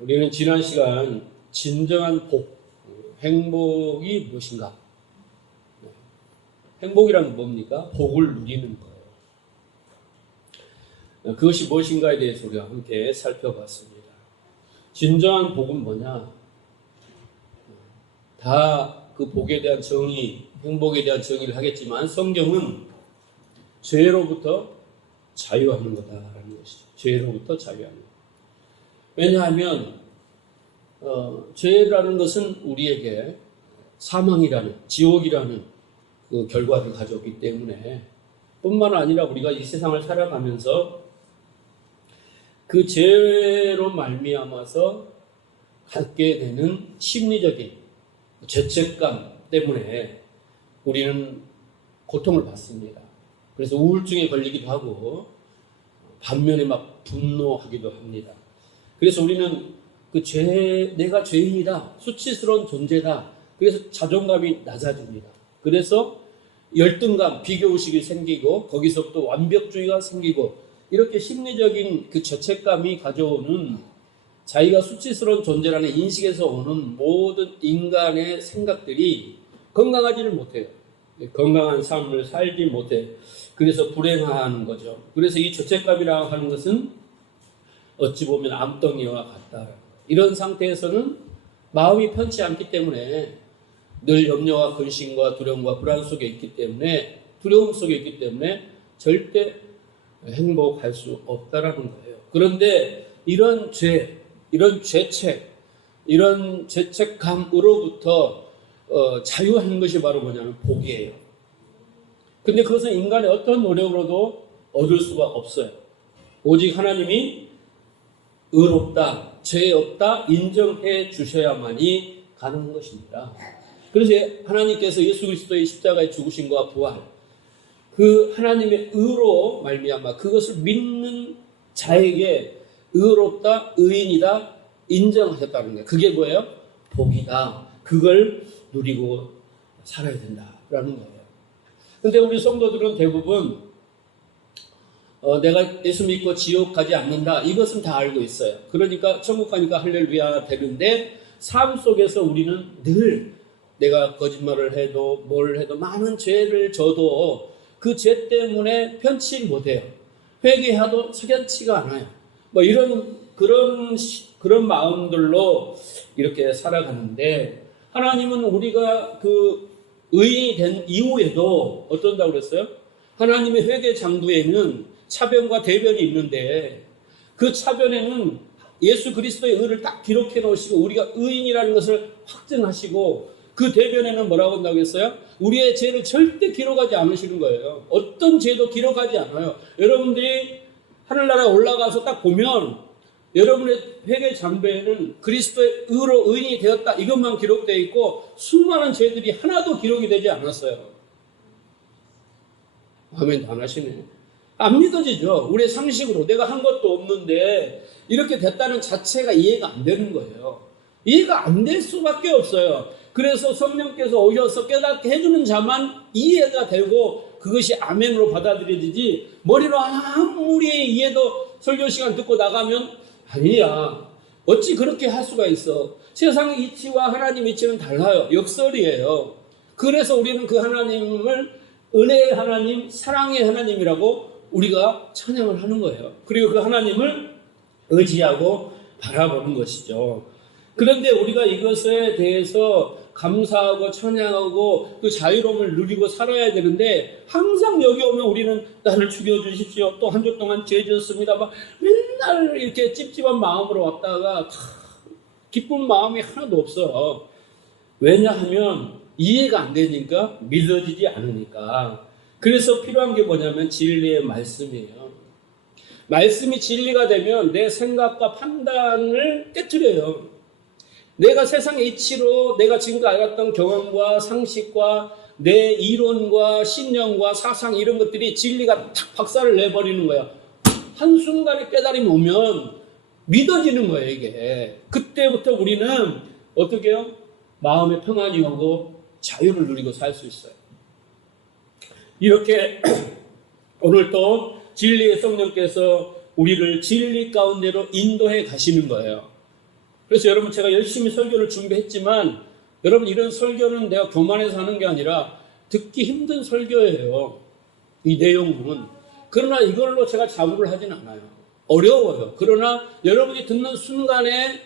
우리는 지난 시간 진정한 복, 행복이 무엇인가? 행복이란 뭡니까? 복을 누리는 거예요. 그것이 무엇인가에 대해서 우리가 함께 살펴봤습니다. 진정한 복은 뭐냐? 다 그 복에 대한 정의, 행복에 대한 정의를 하겠지만 성경은 죄로부터 자유하는 거다라는 것이죠. 죄로부터 자유하는 것. 왜냐하면 죄라는 것은 우리에게 사망이라는, 지옥이라는 그 결과를 가져오기 때문에 뿐만 아니라 우리가 이 세상을 살아가면서 그 죄로 말미암아서 갖게 되는 심리적인 죄책감 때문에 우리는 고통을 받습니다. 그래서 우울증에 걸리기도 하고 반면에 막 분노하기도 합니다. 그래서 우리는 그 내가 죄인이다, 수치스러운 존재다. 그래서 자존감이 낮아집니다. 그래서 열등감, 비교의식이 생기고 거기서부터 완벽주의가 생기고 이렇게 심리적인 그 죄책감이 가져오는 자기가 수치스러운 존재라는 인식에서 오는 모든 인간의 생각들이 건강하지를 못해요. 건강한 삶을 살지 못해. 그래서 불행한 거죠. 그래서 이 죄책감이라고 하는 것은 어찌 보면 암덩이와 같다. 이런 상태에서는 마음이 편치 않기 때문에 늘 염려와 근심과 두려움과 불안 속에 있기 때문에, 두려움 속에 있기 때문에 절대 행복할 수 없다라는 거예요. 그런데 이런 죄, 이런 죄책, 이런 죄책감으로부터 자유하는 것이 바로 뭐냐면 복이에요. 근데 그것은 인간의 어떤 노력으로도 얻을 수가 없어요. 오직 하나님이 의롭다, 죄 없다 인정해 주셔야만이 가능한 것입니다. 그래서 하나님께서 예수 그리스도의 십자가의 죽으심과 부활, 그 하나님의 의로 말미암아 그것을 믿는 자에게 의롭다, 의인이다 인정하셨다는 거예요. 그게 뭐예요? 복이다. 그걸 누리고 살아야 된다라는 거예요. 근데 우리 성도들은 대부분 내가 예수 믿고 지옥 가지 않는다. 이것은 다 알고 있어요. 그러니까 천국 가니까 할렐루야 되는데 삶 속에서 우리는 늘 내가 거짓말을 해도 뭘 해도 많은 죄를 져도 그 죄 때문에 편치 못해요. 회개해도 석연치가 않아요. 뭐 이런 그런 마음들로 이렇게 살아가는데 하나님은 우리가 그 의인이 된 이후에도 어떤다고 그랬어요? 하나님의 회개 장부에는 차변과 대변이 있는데 그 차변에는 예수 그리스도의 의를 딱 기록해 놓으시고 우리가 의인이라는 것을 확증하시고 그 대변에는 뭐라고 한다고 했어요? 우리의 죄를 절대 기록하지 않으시는 거예요. 어떤 죄도 기록하지 않아요. 여러분들이 하늘나라에 올라가서 딱 보면 여러분의 회개 장부에는 그리스도의 의로 의인이 되었다 이것만 기록되어 있고 수많은 죄들이 하나도 기록이 되지 않았어요. 아멘 안 하시네. 안 믿어지죠. 우리의 상식으로 내가 한 것도 없는데 이렇게 됐다는 자체가 이해가 안 되는 거예요. 이해가 안 될 수밖에 없어요. 그래서 성령께서 오셔서 깨닫게 해주는 자만 이해가 되고 그것이 아멘으로 받아들여지지 머리로 아무리 이해도 설교 시간 듣고 나가면 아니야. 어찌 그렇게 할 수가 있어. 세상의 이치와 하나님 이치는 달라요. 역설이에요. 그래서 우리는 그 하나님을 은혜의 하나님, 사랑의 하나님이라고 우리가 찬양을 하는 거예요. 그리고 그 하나님을 의지하고 바라보는 것이죠. 그런데 우리가 이것에 대해서 감사하고 찬양하고 그 자유로움을 누리고 살아야 되는데 항상 여기 오면 우리는 나를 죽여주십시오. 또 한 주 동안 죄 지었습니다. 막 맨날 이렇게 찝찝한 마음으로 왔다가 기쁜 마음이 하나도 없어. 왜냐하면 이해가 안 되니까 믿어지지 않으니까. 그래서 필요한 게 뭐냐면 진리의 말씀이에요. 말씀이 진리가 되면 내 생각과 판단을 깨트려요. 내가 세상의 이치로 내가 지금까지 알았던 경험과 상식과 내 이론과 신념과 사상 이런 것들이 진리가 탁 박살을 내버리는 거야. 한순간에 깨달음이 오면 믿어지는 거예요, 이게. 그때부터 우리는 어떻게 해요? 마음의 평안이 오고 자유를 누리고 살 수 있어요. 이렇게 오늘 또 진리의 성령께서 우리를 진리 가운데로 인도해 가시는 거예요. 그래서 여러분 제가 열심히 설교를 준비했지만 여러분 이런 설교는 내가 교만해서 하는 게 아니라 듣기 힘든 설교예요. 이 내용은. 그러나 이걸로 제가 자부를 하진 않아요. 어려워요. 그러나 여러분이 듣는 순간에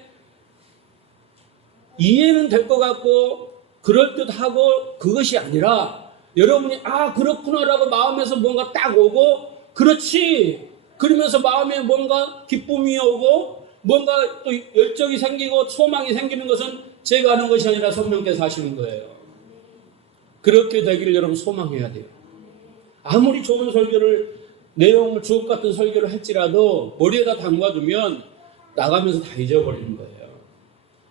이해는 될 것 같고 그럴듯하고 그것이 아니라 여러분이 그렇구나라고 마음에서 뭔가 딱 오고 그렇지 그러면서 마음에 뭔가 기쁨이 오고 뭔가 또 열정이 생기고 소망이 생기는 것은 제가 하는 것이 아니라 성령께서 하시는 거예요. 그렇게 되기를 여러분 소망해야 돼요. 아무리 좋은 설교를 내용을 주옥 같은 설교를 할지라도 머리에다 담가두면 나가면서 다 잊어버리는 거예요.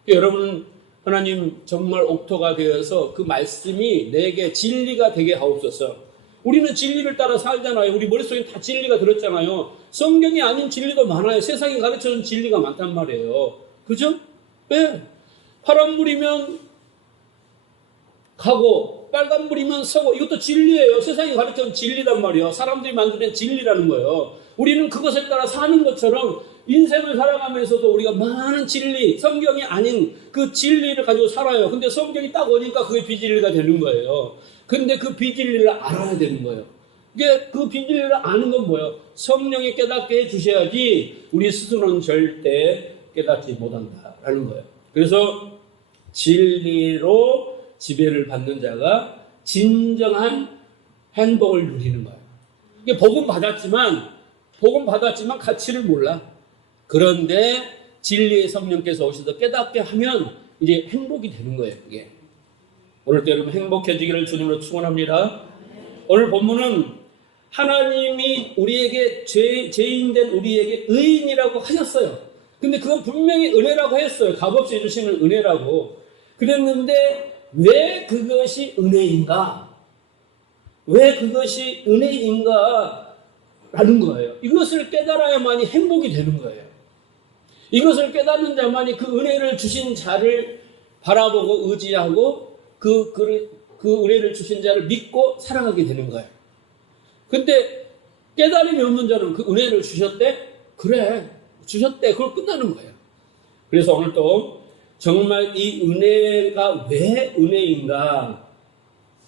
여러분은 하나님 정말 옥토가 되어서 그 말씀이 내게 진리가 되게 하옵소서. 우리는 진리를 따라 살잖아요. 우리 머릿속에 다 진리가 들었잖아요. 성경이 아닌 진리도 많아요. 세상이 가르쳐주는 진리가 많단 말이에요. 그죠? 네. 파란불이면 가고 빨간불이면 서고 이것도 진리예요. 세상이 가르쳐주는 진리단 말이에요. 사람들이 만드는 진리라는 거예요. 우리는 그것에 따라 사는 것처럼 인생을 살아가면서도 우리가 많은 진리, 성경이 아닌 그 진리를 가지고 살아요. 근데 성경이 딱 오니까 그게 비진리가 되는 거예요. 근데 그 비진리를 알아야 되는 거예요. 이게 그 비진리를 아는 건 뭐예요? 성령이 깨닫게 해주셔야지 우리 스스로는 절대 깨닫지 못한다라는 거예요. 그래서 진리로 지배를 받는 자가 진정한 행복을 누리는 거예요. 이게 복음 받았지만 가치를 몰라. 그런데 진리의 성령께서 오셔서 깨닫게 하면 이제 행복이 되는 거예요. 그게. 오늘도 여러분 행복해지기를 주님으로 축원합니다. 오늘 본문은 하나님이 우리에게 죄인된 우리에게 의인이라고 하셨어요. 근데 그건 분명히 은혜라고 했어요. 값없이 해주시는 은혜라고. 그랬는데 왜 그것이 은혜인가? 왜 그것이 은혜인가? 라는 거예요. 이것을 깨달아야만이 행복이 되는 거예요. 이것을 깨닫는 자만이 그 은혜를 주신 자를 바라보고 의지하고 그 은혜를 주신 자를 믿고 살아가게 되는 거예요. 근데 깨달음이 없는 자는 그 은혜를 주셨대? 그래, 주셨대. 그걸 끝나는 거예요. 그래서 오늘 또 정말 이 은혜가 왜 은혜인가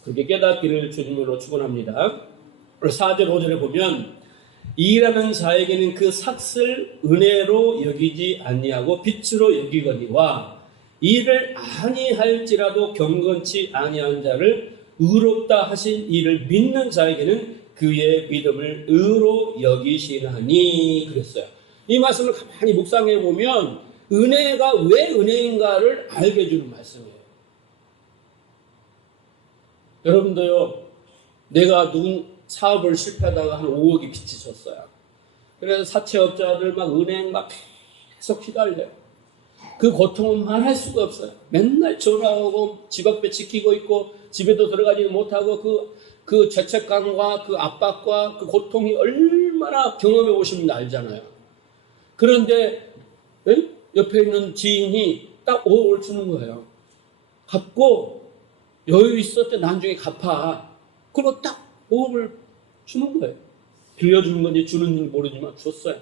그렇게 깨닫기를 주님으로 축원합니다. 4절 5절에 보면 이라는 자에게는 그 삭을 은혜로 여기지 아니하고 빛으로 여기거니와 이를 아니할지라도 경건치 아니한 자를 의롭다 하신 이를 믿는 자에게는 그의 믿음을 의로 여기시나니 그랬어요. 이 말씀을 가만히 묵상해 보면 은혜가 왜 은혜인가를 알게 해주는 말씀이에요. 여러분도요, 내가 누군 사업을 실패하다가 한 5억이 빚이 졌어요. 그래서 사채업자들 막 은행 막 계속 휘달려요. 그 고통은 말할 수가 없어요. 맨날 전화하고 집 앞에 지키고 있고 집에도 들어가지 못하고 그 죄책감과 그 압박과 그 고통이 얼마나 경험해 보시면 알잖아요. 그런데 옆에 있는 지인이 딱 5억을 주는 거예요. 갚고 여유 있을 때 나중에 갚아. 그리고 딱 5억을 주는 거예요. 빌려주는 건지 주는지 모르지만 줬어요.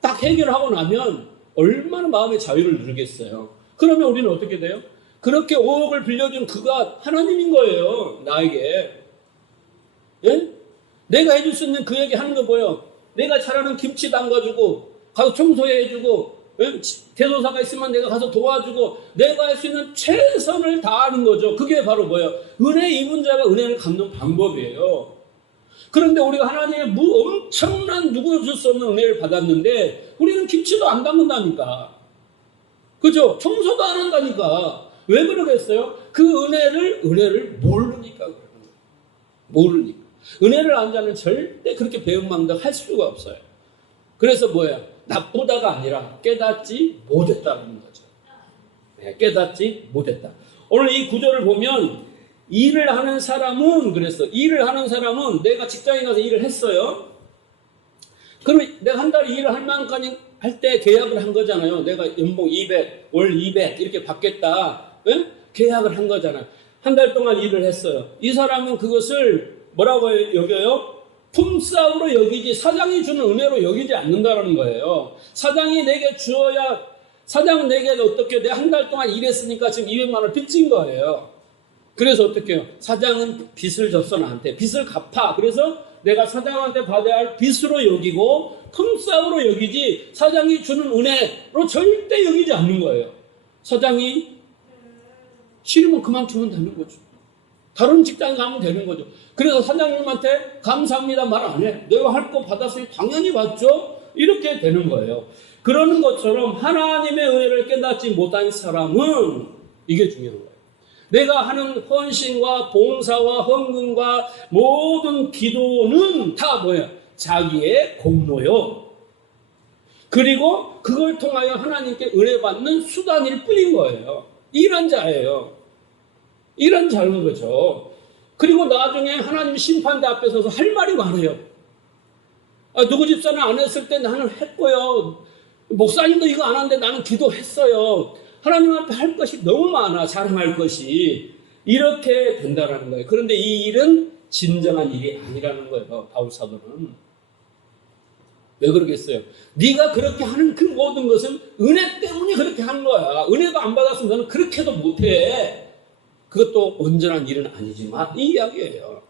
딱 해결하고 나면 얼마나 마음의 자유를 누리겠어요. 그러면 우리는 어떻게 돼요? 그렇게 5억을 빌려준 그가 하나님인 거예요. 나에게. 예? 내가 해줄 수 있는 그에게 하는 거 뭐예요? 내가 잘하는 김치 담가주고 가서 청소해주고 대소사가 있으면 내가 가서 도와주고 내가 할 수 있는 최선을 다하는 거죠. 그게 바로 뭐예요? 은혜 입은 자가 은혜를 갚는 방법이에요. 그런데 우리가 하나님의 엄청난 누구도 줄 수 없는 은혜를 받았는데 우리는 김치도 안 담근다니까. 그죠? 청소도 안 한다니까. 왜 그러겠어요? 그 은혜를 모르니까 그러는 거예요. 모르니까. 은혜를 안 자는 절대 그렇게 배은망덕 할 수가 없어요. 그래서 뭐예요? 나쁘다가 아니라 깨닫지 못했다는 거죠. 네, 깨닫지 못했다. 오늘 이 구절을 보면 일을 하는 사람은 그랬어. 일을 하는 사람은 내가 직장에 가서 일을 했어요. 그러면 내가 한 달에 일을 할 만큼까지 할 때 계약을 한 거잖아요. 내가 연봉 200, 월 200 이렇게 받겠다. 네? 계약을 한 거잖아요. 한 달 동안 일을 했어요. 이 사람은 그것을 뭐라고 여겨요? 품삯으로 여기지 사장이 주는 은혜로 여기지 않는다는 거예요. 사장이 내게 주어야 사장은 내게 어떻게 내가 한 달 동안 일했으니까 지금 200만 원을 빚진 거예요. 그래서 어떻게 해요? 사장은 빚을 졌어 나한테. 빚을 갚아. 그래서 내가 사장한테 받아야 할 빚으로 여기고 품삯으로 여기지 사장이 주는 은혜로 절대 여기지 않는 거예요. 사장이 싫으면 그만두면 되는 거죠. 다른 직장 가면 되는 거죠. 그래서 사장님한테 감사합니다 말 안 해. 내가 할 거 받았으니 당연히 받죠. 이렇게 되는 거예요. 그러는 것처럼 하나님의 은혜를 깨닫지 못한 사람은 이게 중요한 거예요. 내가 하는 헌신과 봉사와 헌금과 모든 기도는 다 뭐예요? 자기의 공로요. 그리고 그걸 통하여 하나님께 은혜 받는 수단일 뿐인 거예요. 이런 자예요. 이런 자는 거죠. 그리고 나중에 하나님 심판대 앞에 서서 할 말이 많아요. 누구 집사는 안 했을 때 나는 했고요. 목사님도 이거 안 하는데 나는 기도했어요. 하나님 앞에 할 것이 너무 많아. 자랑할 것이. 이렇게 된다는 거예요. 그런데 이 일은 진정한 일이 아니라는 거예요. 바울 사도는. 왜 그러겠어요? 네가 그렇게 하는 그 모든 것은 은혜 때문에 그렇게 한 거야. 은혜도 안 받았으면 너는 그렇게도 못해. 그것도 온전한 일은 아니지만 이 이야기예요.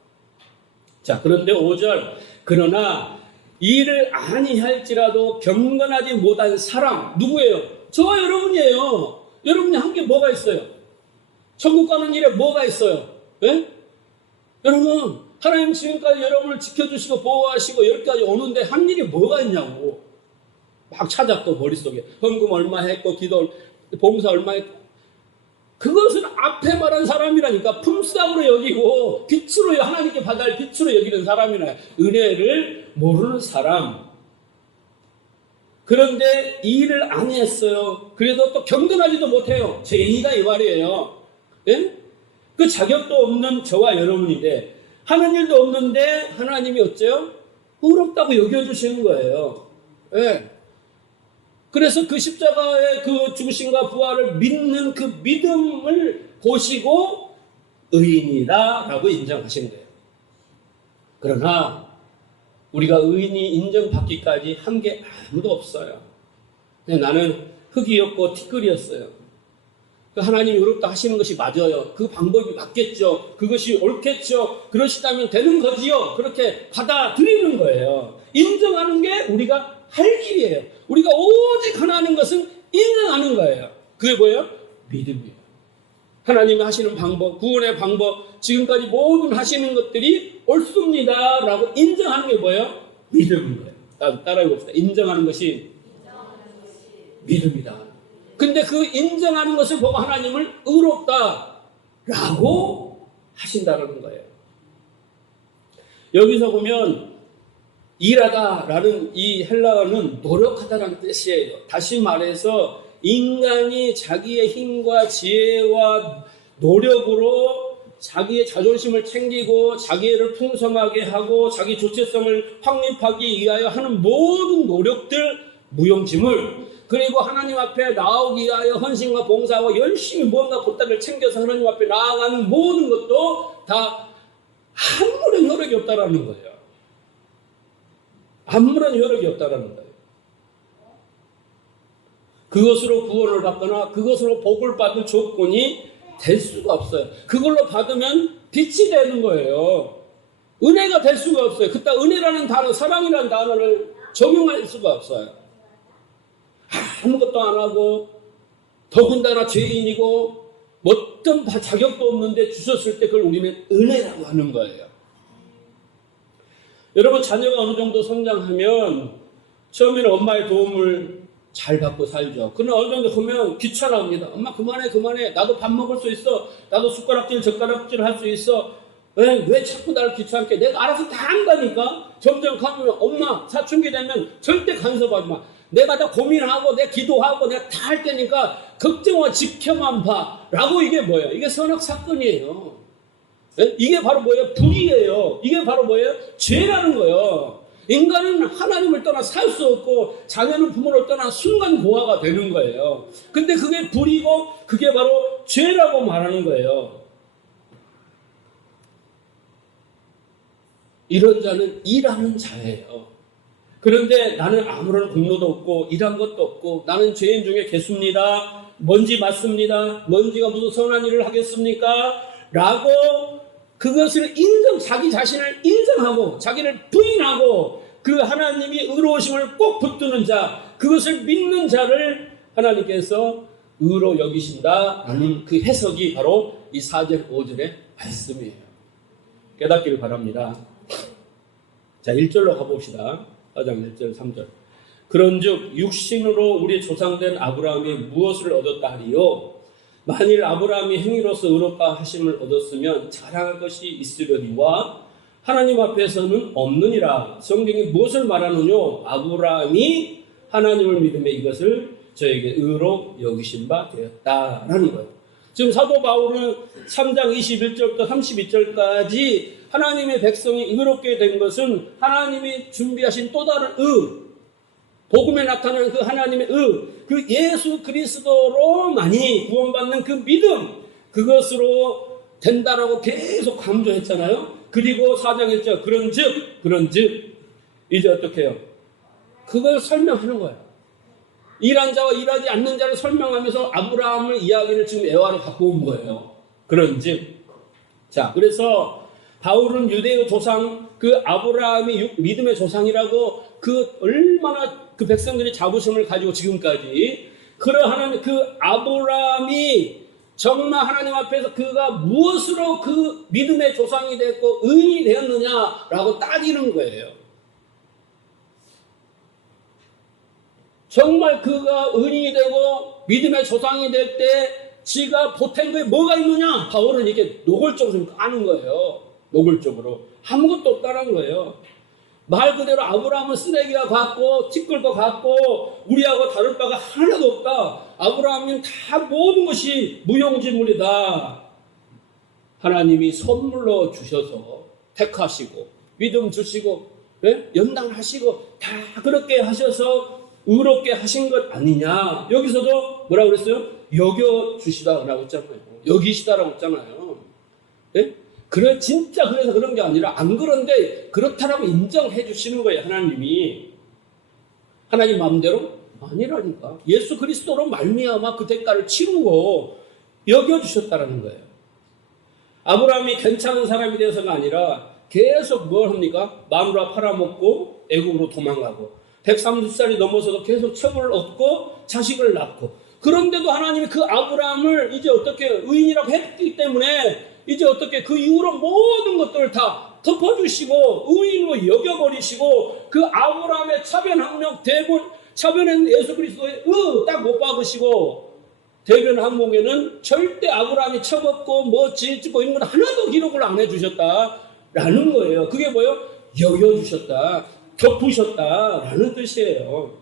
자, 그런데 5절 그러나 일을 아니할지라도 경건하지 못한 사람 누구예요? 저와 여러분이에요. 여러분이 한 게 뭐가 있어요? 천국 가는 일에 뭐가 있어요? 예? 여러분 하나님 지금까지 여러분을 지켜주시고 보호하시고 여기까지 오는데 한 일이 뭐가 있냐고 막 찾았고 머릿속에 헌금 얼마 했고 기도 봉사 얼마 했고 그것은 앞에 말한 사람이라니까 품삯으로 여기고 빛으로 하나님께 받아야 할 빛으로 여기는 사람이나 은혜를 모르는 사람. 그런데 이 일을 안 했어요. 그래도 또 경건하지도 못해요. 죄인이다 이 말이에요. 예? 그 자격도 없는 저와 여러분인데 하는 일도 없는데 하나님이 어째요? 의롭다고 여겨주시는 거예요. 예. 그래서 그 십자가의 그 죽으심과 부활을 믿는 그 믿음을 보시고 의인이다 라고 인정하신 거예요. 그러나 우리가 의인이 인정받기까지 한 게 아무도 없어요. 나는 흙이었고 티끌이었어요. 하나님이 의롭다 하시는 것이 맞아요. 그 방법이 맞겠죠. 그것이 옳겠죠. 그러시다면 되는 거지요. 그렇게 받아들이는 거예요. 인정하는 게 우리가 할 길이에요. 우리가 오직 하나 하는 것은 인정하는 거예요. 그게 뭐예요? 믿음이에요. 하나님이 하시는 방법, 구원의 방법, 지금까지 모든 하시는 것들이 옳습니다 라고 인정하는 게 뭐예요? 믿음인 거예요. 따라해 봅시다. 인정하는 것이 믿음이다. 근데 그 인정하는 것을 보고 하나님을 의롭다 라고 하신다는 거예요. 여기서 보면 일하다라는 이 헬라어는 노력하다라는 뜻이에요. 다시 말해서 인간이 자기의 힘과 지혜와 노력으로 자기의 자존심을 챙기고 자기를 풍성하게 하고 자기 조체성을 확립하기 위하여 하는 모든 노력들 무용지물 그리고 하나님 앞에 나오기 위하여 헌신과 봉사와 열심히 뭔가 보따리를 챙겨서 하나님 앞에 나아가는 모든 것도 다 아무런 효력이 없다라는 거예요. 아무런 효력이 없다라는 거예요. 그것으로 구원을 받거나 그것으로 복을 받을 조건이 될 수가 없어요. 그걸로 받으면 빛이 되는 거예요. 은혜가 될 수가 없어요. 그따 은혜라는 단어, 사랑이라는 단어를 적용할 수가 없어요. 아무것도 안 하고 더군다나 죄인이고 어떤 자격도 없는데 주셨을 때 그걸 우리는 은혜라고 하는 거예요. 여러분 자녀가 어느 정도 성장하면 처음에는 엄마의 도움을 잘 받고 살죠. 그러나 어느 정도 보면 귀찮아합니다. 엄마 그만해. 나도 밥 먹을 수 있어. 나도 숟가락질 젓가락질 할 수 있어. 왜 자꾸 나를 귀찮게 내가 알아서 다 한다니까. 점점 가면 엄마 사춘기 되면 절대 간섭하지 마. 내가 다 고민하고 내가 기도하고 내가 다 할 테니까 걱정과 지켜만 봐 라고 이게 뭐예요? 이게 선악사건이에요. 이게 바로 뭐예요? 불의예요. 이게 바로 뭐예요? 죄라는 거예요. 인간은 하나님을 떠나 살 수 없고 자녀는 부모를 떠나 순간 고아가 되는 거예요. 근데 그게 불이고 그게 바로 죄라고 말하는 거예요. 이런 자는 일하는 자예요. 그런데 나는 아무런 공로도 없고 일한 것도 없고 나는 죄인 중에 개수입니다. 먼지 맞습니다. 먼지가 무슨 선한 일을 하겠습니까? 라고 그것을 자기 자신을 인정하고 자기를 부인하고 그 하나님이 의로우심을 꼭 붙드는 자, 그것을 믿는 자를 하나님께서 의로 여기신다라는 그 해석이 바로 이 4절 5절의 말씀이에요. 깨닫기를 바랍니다. 자, 1절로 가봅시다. 4장 1절 3절. 그런즉 육신으로 우리 조상된 아브라함이 무엇을 얻었다 하리요? 만일 아브라함이 행위로서 의롭다 하심을 얻었으면 자랑할 것이 있으려니와 하나님 앞에서는 없느니라. 성경이 무엇을 말하느뇨? 아브라함이 하나님을 믿음에 이것을 저에게 의로 여기신 바 되었다라는 거예요. 지금 사도 바울은 3장 21절부터 32절까지 하나님의 백성이 의롭게 된 것은 하나님이 준비하신 또 다른 복음에 나타나는 그 하나님의 그 예수 그리스도로만이 구원받는 그 믿음, 그것으로 된다라고 계속 강조했잖아요. 그리고 4장 1절 그런즉 이제 어떻게 해요? 그걸 설명하는 거예요. 일한 자와 일하지 않는 자를 설명하면서 아브라함을 이야기를 지금 애화로 갖고 온 거예요. 그런즉 자, 그래서 바울은 유대의 조상 그 아브라함이 믿음의 조상이라고 그 얼마나 그 백성들이 자부심을 가지고 지금까지 그러한 그 아브라함이 정말 하나님 앞에서 그가 무엇으로 그 믿음의 조상이 됐고 의인이 되었느냐라고 따지는 거예요. 정말 그가 의인이 되고 믿음의 조상이 될 때 지가 보탠 거에 뭐가 있느냐? 바울은 이렇게 노골적으로 좀 까는 거예요. 노골적으로. 아무것도 없다는 거예요. 말 그대로 아브라함은 쓰레기와 같고 티끌 것 같고 우리하고 다를 바가 하나도 없다. 아브라함은 다 모든 것이 무용지물이다. 하나님이 선물로 주셔서 택하시고 믿음 주시고 연단하시고 다 그렇게 하셔서 의롭게 하신 것 아니냐. 여기서도 뭐라고 그랬어요? 여겨주시다라고 했잖아요. 여기시다라고 했잖아요. 네? 그래, 진짜 그래서 그런 게 아니라 안 그런데 그렇다라고 인정해 주시는 거예요. 하나님이. 하나님 마음대로? 아니라니까. 예수 그리스도로 말미암아 그 대가를 치르고 여겨주셨다라는 거예요. 아브라함이 괜찮은 사람이 되어서가 아니라 계속 뭘 합니까? 마누라 팔아먹고 애국으로 도망가고 130살이 넘어서도 계속 처벌을 얻고 자식을 낳고 그런데도 하나님이 그 아브라함을 이제 어떻게 의인이라고 했기 때문에 이제 어떻게 그 이후로 모든 것들을 다 덮어주시고 의인으로 여겨버리시고 그 아브라함의 차변항목 차변에는 예수 그리스도의 딱 못 박으시고 대변 항목에는 절대 아브라함이 처먹고 뭐 짓고 이런 건 하나도 기록을 안 해주셨다라는 거예요. 그게 뭐예요? 여겨주셨다, 덮으셨다라는 뜻이에요.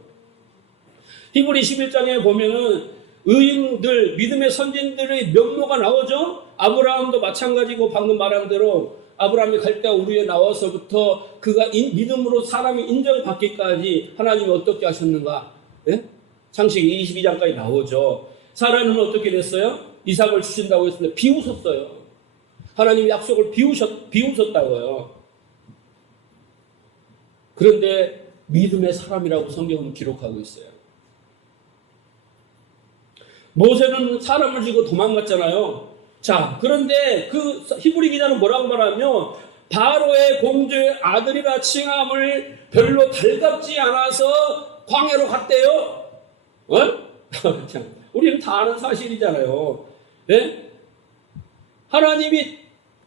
히브리 11장에 보면은 의인들, 믿음의 선진들의 면모가 나오죠. 아브라함도 마찬가지고 방금 말한 대로 아브라함이 갈대아 우르에 나와서부터 그가 믿음으로 사람이 인정받기까지 하나님이 어떻게 하셨는가? 예? 창세기 22장까지 나오죠. 사라는 어떻게 됐어요? 이삭을 주신다고 했을 때 비웃었어요. 하나님이 약속을 비웃었다고요. 그런데 믿음의 사람이라고 성경은 기록하고 있어요. 모세는 사람을 지고 도망갔잖아요. 자, 그런데 그 히브리 기자는 뭐라고 말하면 바로의 공주의 아들이라 칭함을 별로 달갑지 않아서 광야로 갔대요. 우리는 다 아는 사실이잖아요. 네? 하나님이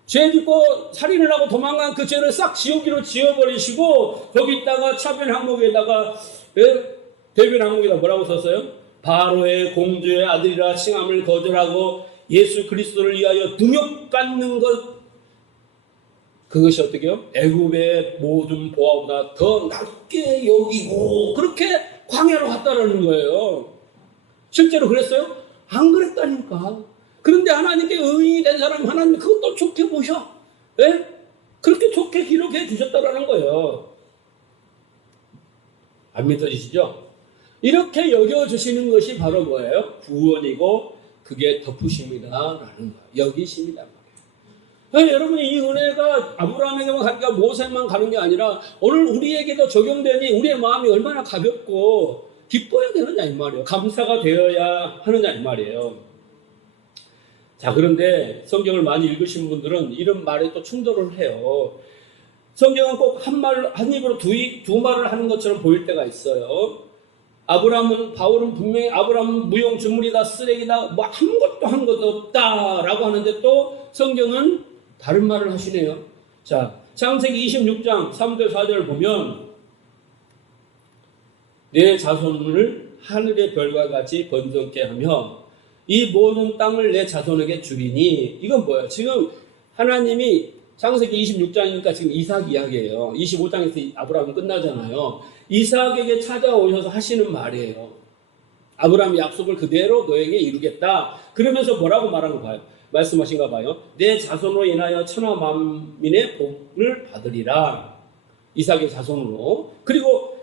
죄 짓고 살인을 하고 도망간 그 죄를 싹 지우기로 지워버리시고 거기다가 차변 항목에다가 대변 항목에다 뭐라고 썼어요? 바로의 공주의 아들이라 칭함을 거절하고 예수 그리스도를 위하여 능욕받는 것, 그것이 어떻게 해요? 애굽의 모든 보화보다 더 낮게 여기고 그렇게 광야로 갔다라는 거예요. 실제로 그랬어요? 안 그랬다니까. 그런데 하나님께 의인이 된 사람이 하나님이 그것도 좋게 보셔. 네? 그렇게 좋게 기록해 주셨다라는 거예요. 안 믿어지시죠? 이렇게 여겨주시는 것이 바로 뭐예요? 구원이고 그게 덮으심이다라는 거예요. 여기심이다. 여러분이 이 은혜가 아브라함에게만 가니까 모세만 가는 게 아니라 오늘 우리에게도 적용되니 우리의 마음이 얼마나 가볍고 기뻐야 되느냐 이 말이에요. 감사가 되어야 하느냐 이 말이에요. 자, 그런데 성경을 많이 읽으신 분들은 이런 말에 또 충돌을 해요. 성경은 꼭 한 입으로 두 말을 하는 것처럼 보일 때가 있어요. 바울은 분명히 아브라함은 무용지물이다, 쓰레기다, 뭐 아무것도 한 것도 없다라고 하는데 또 성경은 다른 말을 하시네요. 자, 창세기 26장 3절 4절을 보면 내 자손을 하늘의 별과 같이 번성케 하며 이 모든 땅을 내 자손에게 주리니. 이건 뭐예요? 지금 하나님이 창세기 26장이니까 지금 이삭 이야기예요. 25장에서 아브라함은 끝나잖아요. 이삭에게 찾아오셔서 하시는 말이에요. 아브라함이 약속을 그대로 너에게 이루겠다. 그러면서 뭐라고 말하는 거예요? 말씀하신가 봐요. 내 자손으로 인하여 천하 만민의 복을 받으리라. 이삭의 자손으로. 그리고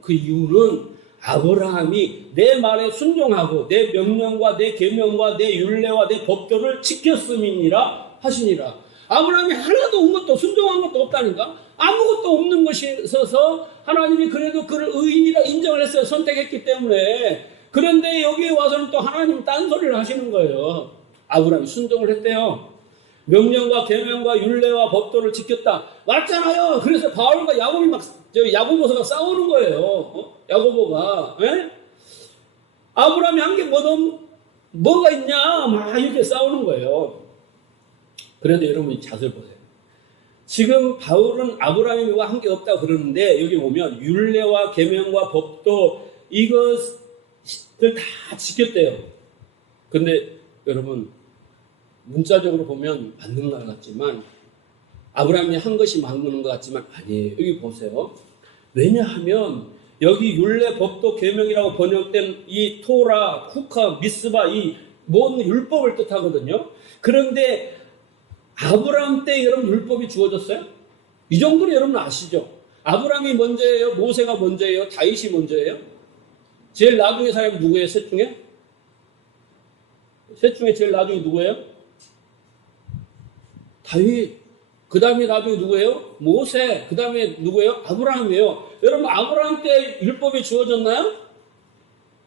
그 이유는 아브라함이 내 말에 순종하고 내 명령과 내 계명과 내 율례와 내 법도를 지켰음이니라 하시니라. 아브라함이 하나도 온 것도 순종한 것도 없다니까. 아무것도 없는 것이 있어서 하나님이 그래도 그를 의인이라 인정을 했어요. 선택했기 때문에. 그런데 여기에 와서는 또 하나님 딴소리를 하시는 거예요. 아브라함이 순종을 했대요. 명령과 계명과 율례와 법도를 지켰다. 맞잖아요. 그래서 바울과 야고보서가 싸우는 거예요. 야고보가. 에? 아브라함이 한 게 뭐가 있냐? 막 이렇게 싸우는 거예요. 그런데 여러분이 자세히 보세요. 지금 바울은 아브라함과 한 게 없다고 그러는데 여기 보면 율례와 계명과 법도 이것을 다 지켰대요. 근데 여러분 문자적으로 보면 맞는 것 같지만 아브라함이 한 것이 맞는 것 같지만 아니에요. 여기 보세요. 왜냐하면 여기 율례, 법도, 계명이라고 번역된 이 토라, 후카, 미스바 이 모든 율법을 뜻하거든요. 그런데 아브라함 때 여러분 율법이 주어졌어요? 이 정도는 여러분 아시죠? 아브라함이 먼저예요? 모세가 먼저예요? 다윗이 먼저예요? 제일 나중에 사람이 누구예요? 셋 중에? 셋 중에 제일 나중에 누구예요? 다윗. 그 다음에 나중에 누구예요? 모세. 그 다음에 누구예요? 아브라함이에요. 여러분 아브라함 때 율법이 주어졌나요?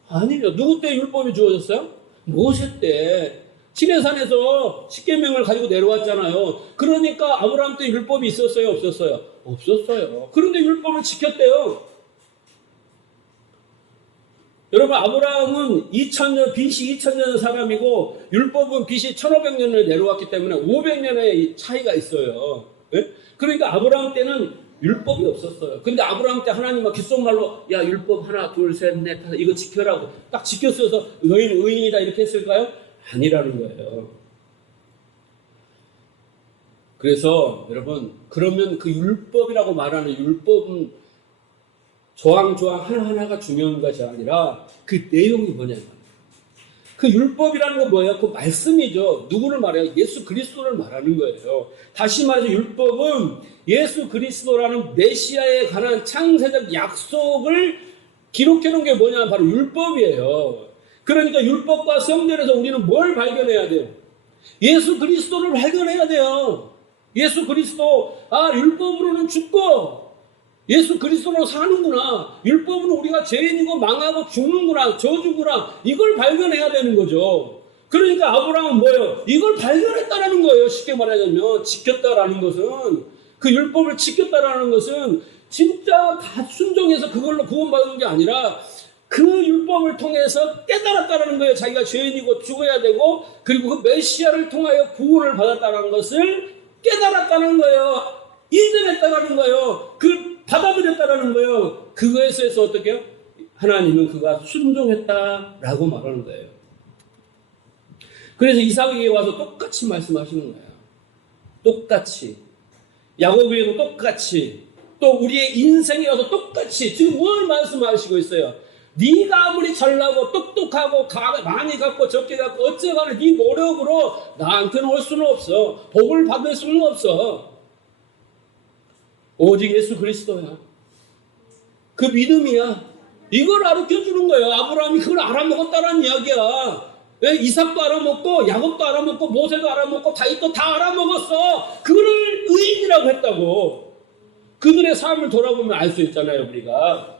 아니요. 누구 때 율법이 주어졌어요? 모세 때. 시내산에서 십계명을 가지고 내려왔잖아요. 그러니까 아브라함 때 율법이 있었어요? 없었어요? 없었어요. 그런데 율법을 지켰대요. 여러분 아브라함은 BC 2000년 사람이고 율법은 BC 1500년에 내려왔기 때문에 500년의 차이가 있어요. 네? 그러니까 아브라함 때는 율법이 없었어요. 근데 아브라함 때 하나님 막 귓속말로 야 율법 하나 둘 셋 넷 다섯 이거 지켜라고 딱 지켰어서 너희는 의인이다 이렇게 했을까요? 아니라는 거예요. 그래서 여러분 그러면 그 율법이라고 말하는 율법은 조항 하나하나가 중요한 것이 아니라 그 내용이 뭐냐면 그 율법이라는 건 뭐예요? 그 말씀이죠. 누구를 말해요? 예수 그리스도를 말하는 거예요. 다시 말해서 율법은 예수 그리스도라는 메시아에 관한 창세적 약속을 기록해 놓은 게 뭐냐면 바로 율법이에요. 그러니까 율법과 성전에서 우리는 뭘 발견해야 돼요? 예수 그리스도를 발견해야 돼요. 예수 그리스도, 율법으로는 죽고 예수 그리스도로 사는구나. 율법으로 우리가 죄인이고 망하고 죽는구나. 저주구나. 이걸 발견해야 되는 거죠. 그러니까 아브라함은 뭐예요? 이걸 발견했다라는 거예요. 쉽게 말하자면 지켰다라는 것은 그 율법을 지켰다라는 것은 진짜 다 순종해서 그걸로 구원받은 게 아니라 그 율법을 통해서 깨달았다는 거예요. 자기가 죄인이고 죽어야 되고 그리고 그 메시아를 통하여 구원을 받았다는 것을 깨달았다는 거예요. 인정했다는 거예요. 받아들였다는 거예요. 그거에서 어떻게 해요? 하나님은 그가 순종했다라고 말하는 거예요. 그래서 이삭에게 와서 똑같이 말씀하시는 거예요. 똑같이. 야고보에도 똑같이. 또 우리의 인생에 와서 똑같이 지금 뭘 말씀하시고 있어요? 네가 아무리 잘나고 똑똑하고 많이 갖고 적게 갖고 어째가는 네 노력으로 나한테는 올 수는 없어. 복을 받을 수는 없어. 오직 예수 그리스도야. 그 믿음이야. 이걸 가르쳐 주는 거예요. 아브라함이 그걸 알아먹었다는 이야기야. 왜? 이삭도 알아먹고 야곱도 알아먹고 모세도 알아먹고 다윗도 다 알아먹었어. 그거를 의인이라고 했다고. 그들의 삶을 돌아보면 알 수 있잖아요, 우리가.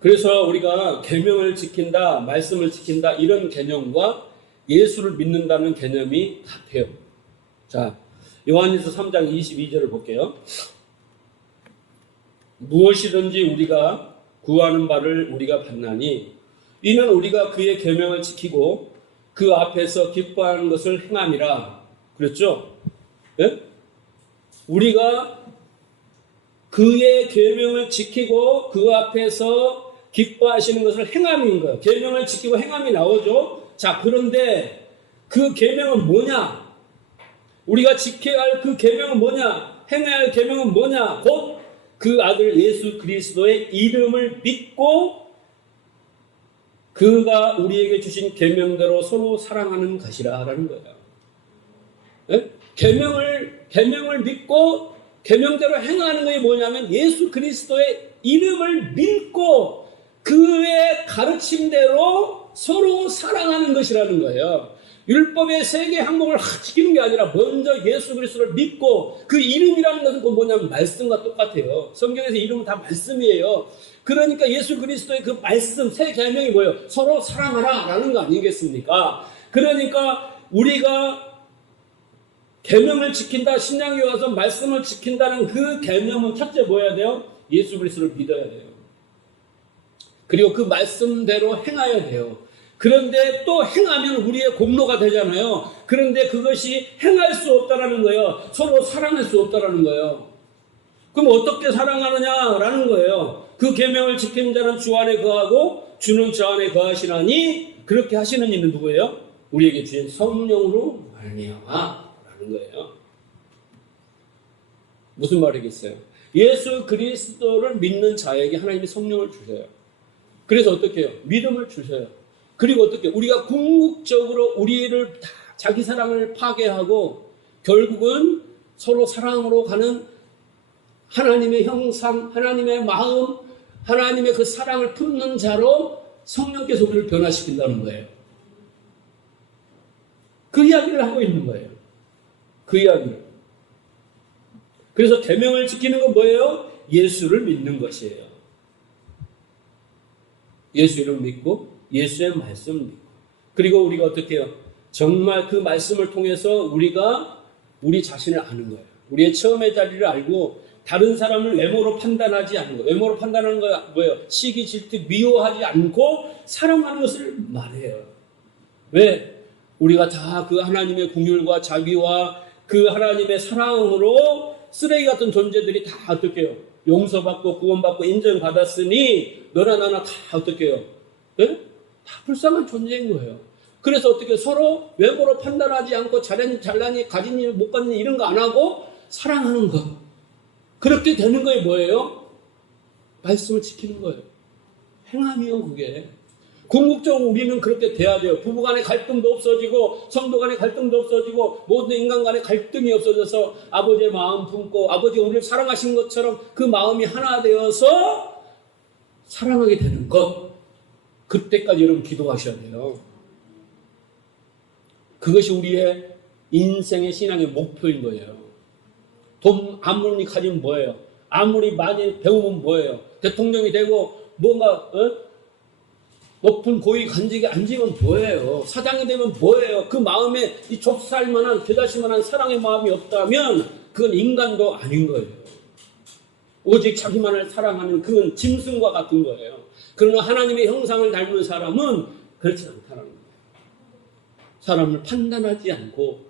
그래서 우리가 계명을 지킨다, 말씀을 지킨다 이런 개념과 예수를 믿는다는 개념이 같아요. 자, 요한일서 3장 22절을 볼게요. 무엇이든지 우리가 구하는 바를 우리가 받나니 이는 우리가 그의 계명을 지키고 그 앞에서 기뻐하는 것을 행함이라. 그랬죠? 예? 우리가 그의 계명을 지키고 그 앞에서 기뻐하시는 것을 행함인 거예요. 계명을 지키고 행함이 나오죠. 자, 그런데 그 계명은 뭐냐? 우리가 지켜야 할 그 계명은 뭐냐? 행해야 할 계명은 뭐냐? 곧 그 아들 예수 그리스도의 이름을 믿고 그가 우리에게 주신 계명대로 서로 사랑하는 것이라라는 거예요. 네? 계명을 믿고 계명대로 행하는 것이 뭐냐면 예수 그리스도의 이름을 믿고 그의 가르침대로 서로 사랑하는 것이라는 거예요. 율법의 세 개 항목을 지키는 게 아니라 먼저 예수 그리스도를 믿고 그 이름이라는 것은 뭐냐면 말씀과 똑같아요. 성경에서 이름은 다 말씀이에요. 그러니까 예수 그리스도의 그 말씀 세 계명이 뭐예요? 서로 사랑하라 라는 거 아니겠습니까? 그러니까 우리가 계명을 지킨다, 신약에 와서 말씀을 지킨다는 그 계명은 첫째 뭐 해야 돼요? 예수 그리스도를 믿어야 돼요. 그리고 그 말씀대로 행해야 돼요. 그런데 또 행하면 우리의 공로가 되잖아요. 그런데 그것이 행할 수 없다라는 거예요. 서로 사랑할 수 없다라는 거예요. 그럼 어떻게 사랑하느냐라는 거예요. 그 계명을 지키는 자는 주 안에 거하고 주는 저 안에 거하시나니 그렇게 하시는 이는 누구예요? 우리에게 주신 성령으로 말미암아라는 거예요. 무슨 말이겠어요? 예수 그리스도를 믿는 자에게 하나님이 성령을 주셔요. 그래서 어떻게 해요? 믿음을 주셔요. 그리고 어떻게 우리가 궁극적으로 우리를 다 자기 사랑을 파괴하고 결국은 서로 사랑으로 가는 하나님의 형상, 하나님의 마음, 하나님의 그 사랑을 품는 자로 성령께서 우리를 변화시킨다는 거예요. 그 이야기를 하고 있는 거예요. 그 이야기를. 그래서 계명을 지키는 건 뭐예요? 예수를 믿는 것이에요. 예수 이름 믿고 예수의 말씀을 믿고 그리고 우리가 어떻게 해요? 정말 그 말씀을 통해서 우리가 우리 자신을 아는 거예요. 우리의 처음의 자리를 알고 다른 사람을 외모로 판단하지 않는 거예요. 외모로 판단하는 거 뭐예요? 시기, 질투, 미워하지 않고 사랑하는 것을 말해요. 왜? 우리가 다 그 하나님의 긍휼과 자비와 그 하나님의 사랑으로 쓰레기 같은 존재들이 다 어떻게 해요? 용서받고 구원받고 인정받았으니 너나 나나 다 어떻게 해요? 네? 다 불쌍한 존재인 거예요. 그래서 어떻게 서로 외모로 판단하지 않고 잘나니 가진 일 못 가진 일 이런 거 안 하고 사랑하는 것. 그렇게 되는 거에 뭐예요? 말씀을 지키는 거예요. 행함이요 그게. 궁극적으로 우리는 그렇게 돼야 돼요. 부부 간의 갈등도 없어지고 성도 간의 갈등도 없어지고 모든 인간 간의 갈등이 없어져서 아버지의 마음 품고 아버지가 우리를 사랑하신 것처럼 그 마음이 하나 되어서 사랑하게 되는 것. 그때까지 여러분 기도하셔야 돼요. 그것이 우리의 인생의 신앙의 목표인 거예요. 돈 아무리 가지면 뭐예요? 아무리 많이 배우면 뭐예요? 대통령이 되고 뭔가 높은 고위 관직에 앉으면 뭐예요? 사장이 되면 뭐예요? 그 마음에 이 좁쌀만한 겨자씨만한 사랑의 마음이 없다면 그건 인간도 아닌 거예요. 오직 자기만을 사랑하는 그건 짐승과 같은 거예요. 그러나 하나님의 형상을 닮은 사람은 그렇지 않다는 거예요. 사람을 판단하지 않고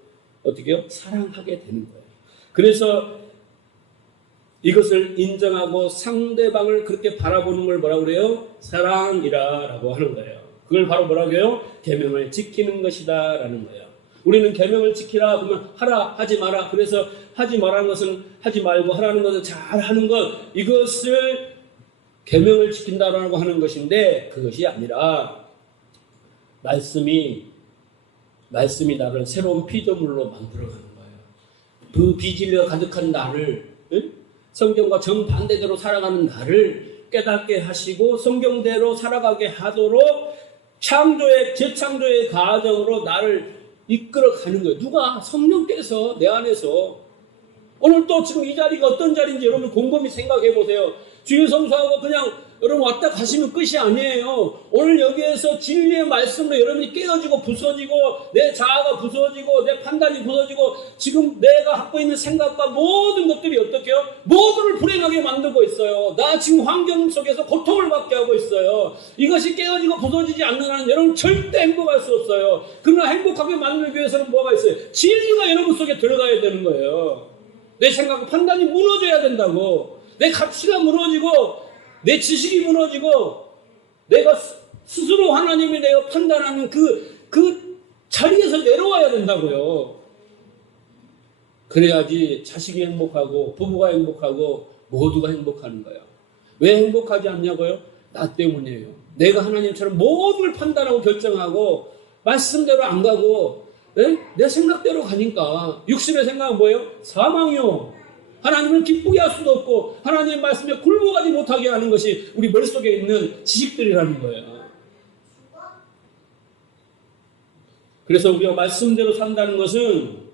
어떻게 해요? 사랑하게 되는 거예요. 그래서 이것을 인정하고 상대방을 그렇게 바라보는 걸 뭐라고 그래요? 사랑이라고 하는 거예요. 그걸 바로 뭐라고 해요? 계명을 지키는 것이다 라는 거예요. 우리는 계명을 지키라 그러면 하라 하지 마라. 그래서 하지 말라는 것은 하지 말고 하라는 것은 잘하는 것. 이것을 계명을 지킨다라고 하는 것인데 그것이 아니라 말씀이 나를 새로운 피조물로 만들어가는 거예요. 그 비진리가 가득한 나를 성경과 정반대대로 살아가는 나를 깨닫게 하시고 성경대로 살아가게 하도록 재창조의 과정으로 나를 이끌어 가는 거예요. 누가? 성령께서 내 안에서. 오늘 또 지금 이 자리가 어떤 자리인지 여러분 곰곰이 생각해 보세요. 주일 성수하고 그냥 여러분 왔다 가시면 끝이 아니에요. 오늘 여기에서 진리의 말씀으로 여러분이 깨어지고 부서지고 내 자아가 부서지고 내 판단이 부서지고 지금 내가 갖고 있는 생각과 모든 것들이 어떻게요? 모두를 불행하게 만들고 있어요. 나 지금 환경 속에서 고통을 받게 하고 있어요. 이것이 깨어지고 부서지지 않는 한은 여러분 절대 행복할 수 없어요. 그러나 행복하게 만들기 위해서는 뭐가 있어요? 진리가 여러분 속에 들어가야 되는 거예요. 내 생각, 판단이 무너져야 된다고. 내 가치가 무너지고 내 지식이 무너지고 내가 스스로 하나님이 내가 판단하는 그 자리에서 내려와야 된다고요. 그래야지 자식이 행복하고 부부가 행복하고 모두가 행복하는 거예요. 왜 행복하지 않냐고요? 나 때문이에요. 내가 하나님처럼 모든 걸 판단하고 결정하고 말씀대로 안 가고 내 생각대로 가니까 육신의 생각은 뭐예요? 사망이요. 하나님을 기쁘게 할 수도 없고 하나님의 말씀에 굴복하지 못하게 하는 것이 우리 머릿속에 있는 지식들이라는 거예요. 그래서 우리가 말씀대로 산다는 것은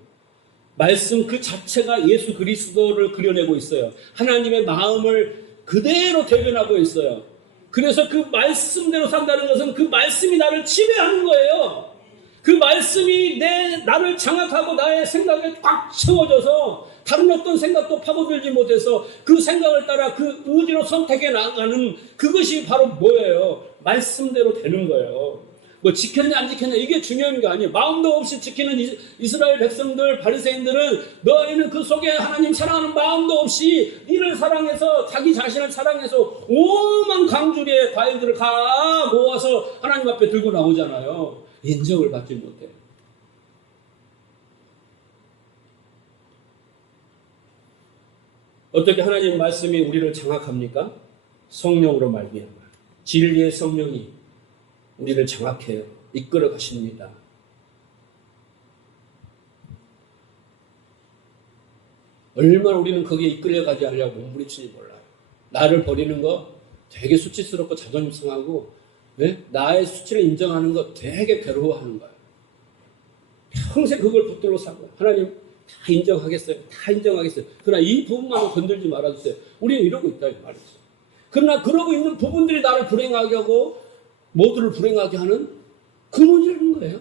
말씀 그 자체가 예수 그리스도를 그려내고 있어요. 하나님의 마음을 그대로 대변하고 있어요. 그래서 그 말씀대로 산다는 것은 그 말씀이 나를 지배하는 거예요. 그 말씀이 나를 장악하고 나의 생각에 꽉 채워져서 다른 어떤 생각도 파고들지 못해서 그 생각을 따라 그 의지로 선택해 나가는 그것이 바로 뭐예요? 말씀대로 되는 거예요. 뭐 지켰냐 안 지켰냐 이게 중요한 게 아니에요. 마음도 없이 지키는 이스라엘 백성들 바리새인들은 너희는 그 속에 하나님 사랑하는 마음도 없이 이를 사랑해서 자기 자신을 사랑해서 오만 강주리의 과일들을 다 모아서 하나님 앞에 들고 나오잖아요. 인정을 받지 못해요. 어떻게 하나님 말씀이 우리를 장악합니까? 성령으로 말미암아 진리의 성령이 우리를 장악해요. 이끌어 가십니다. 얼마나 우리는 거기에 이끌려가지 하려고 몸부림치지 몰라요. 나를 버리는 거 되게 수치스럽고 자존심 상하고 나의 수치를 인정하는 거 되게 괴로워하는 거예요. 평생 그걸 붙들고 살고 하나님 다 인정하겠어요. 다 인정하겠어요. 그러나 이 부분만은 건들지 말아주세요. 우리는 이러고 있다 이 말이죠. 그러나 그러고 있는 부분들이 나를 불행하게 하고 모두를 불행하게 하는 근원이라는 거예요.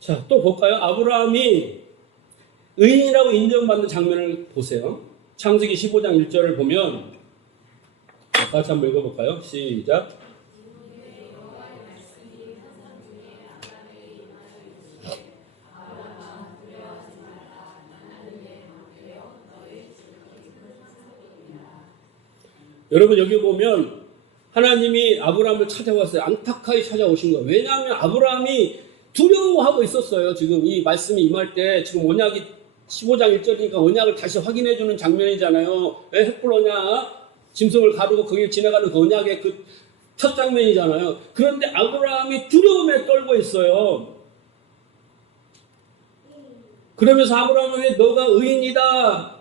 자, 또 볼까요? 아브라함이 의인이라고 인정받는 장면을 보세요. 창세기 15장 1절을 보면 같이 한번 읽어볼까요? 시작. 여러분 여기 보면 하나님이 아브라함을 찾아왔어요. 안타까이 찾아오신 거예요. 왜냐하면 아브라함이 두려워하고 있었어요. 지금 이 말씀이 임할 때 지금 언약이 15장 1절이니까 언약을 다시 확인해주는 장면이잖아요. 왜 횃불 언약 짐승을 가르고 거길 지나가는 그 언약의 그 첫 장면이잖아요. 그런데 아브라함이 두려움에 떨고 있어요. 그러면서 아브라함은 왜 너가 의인이다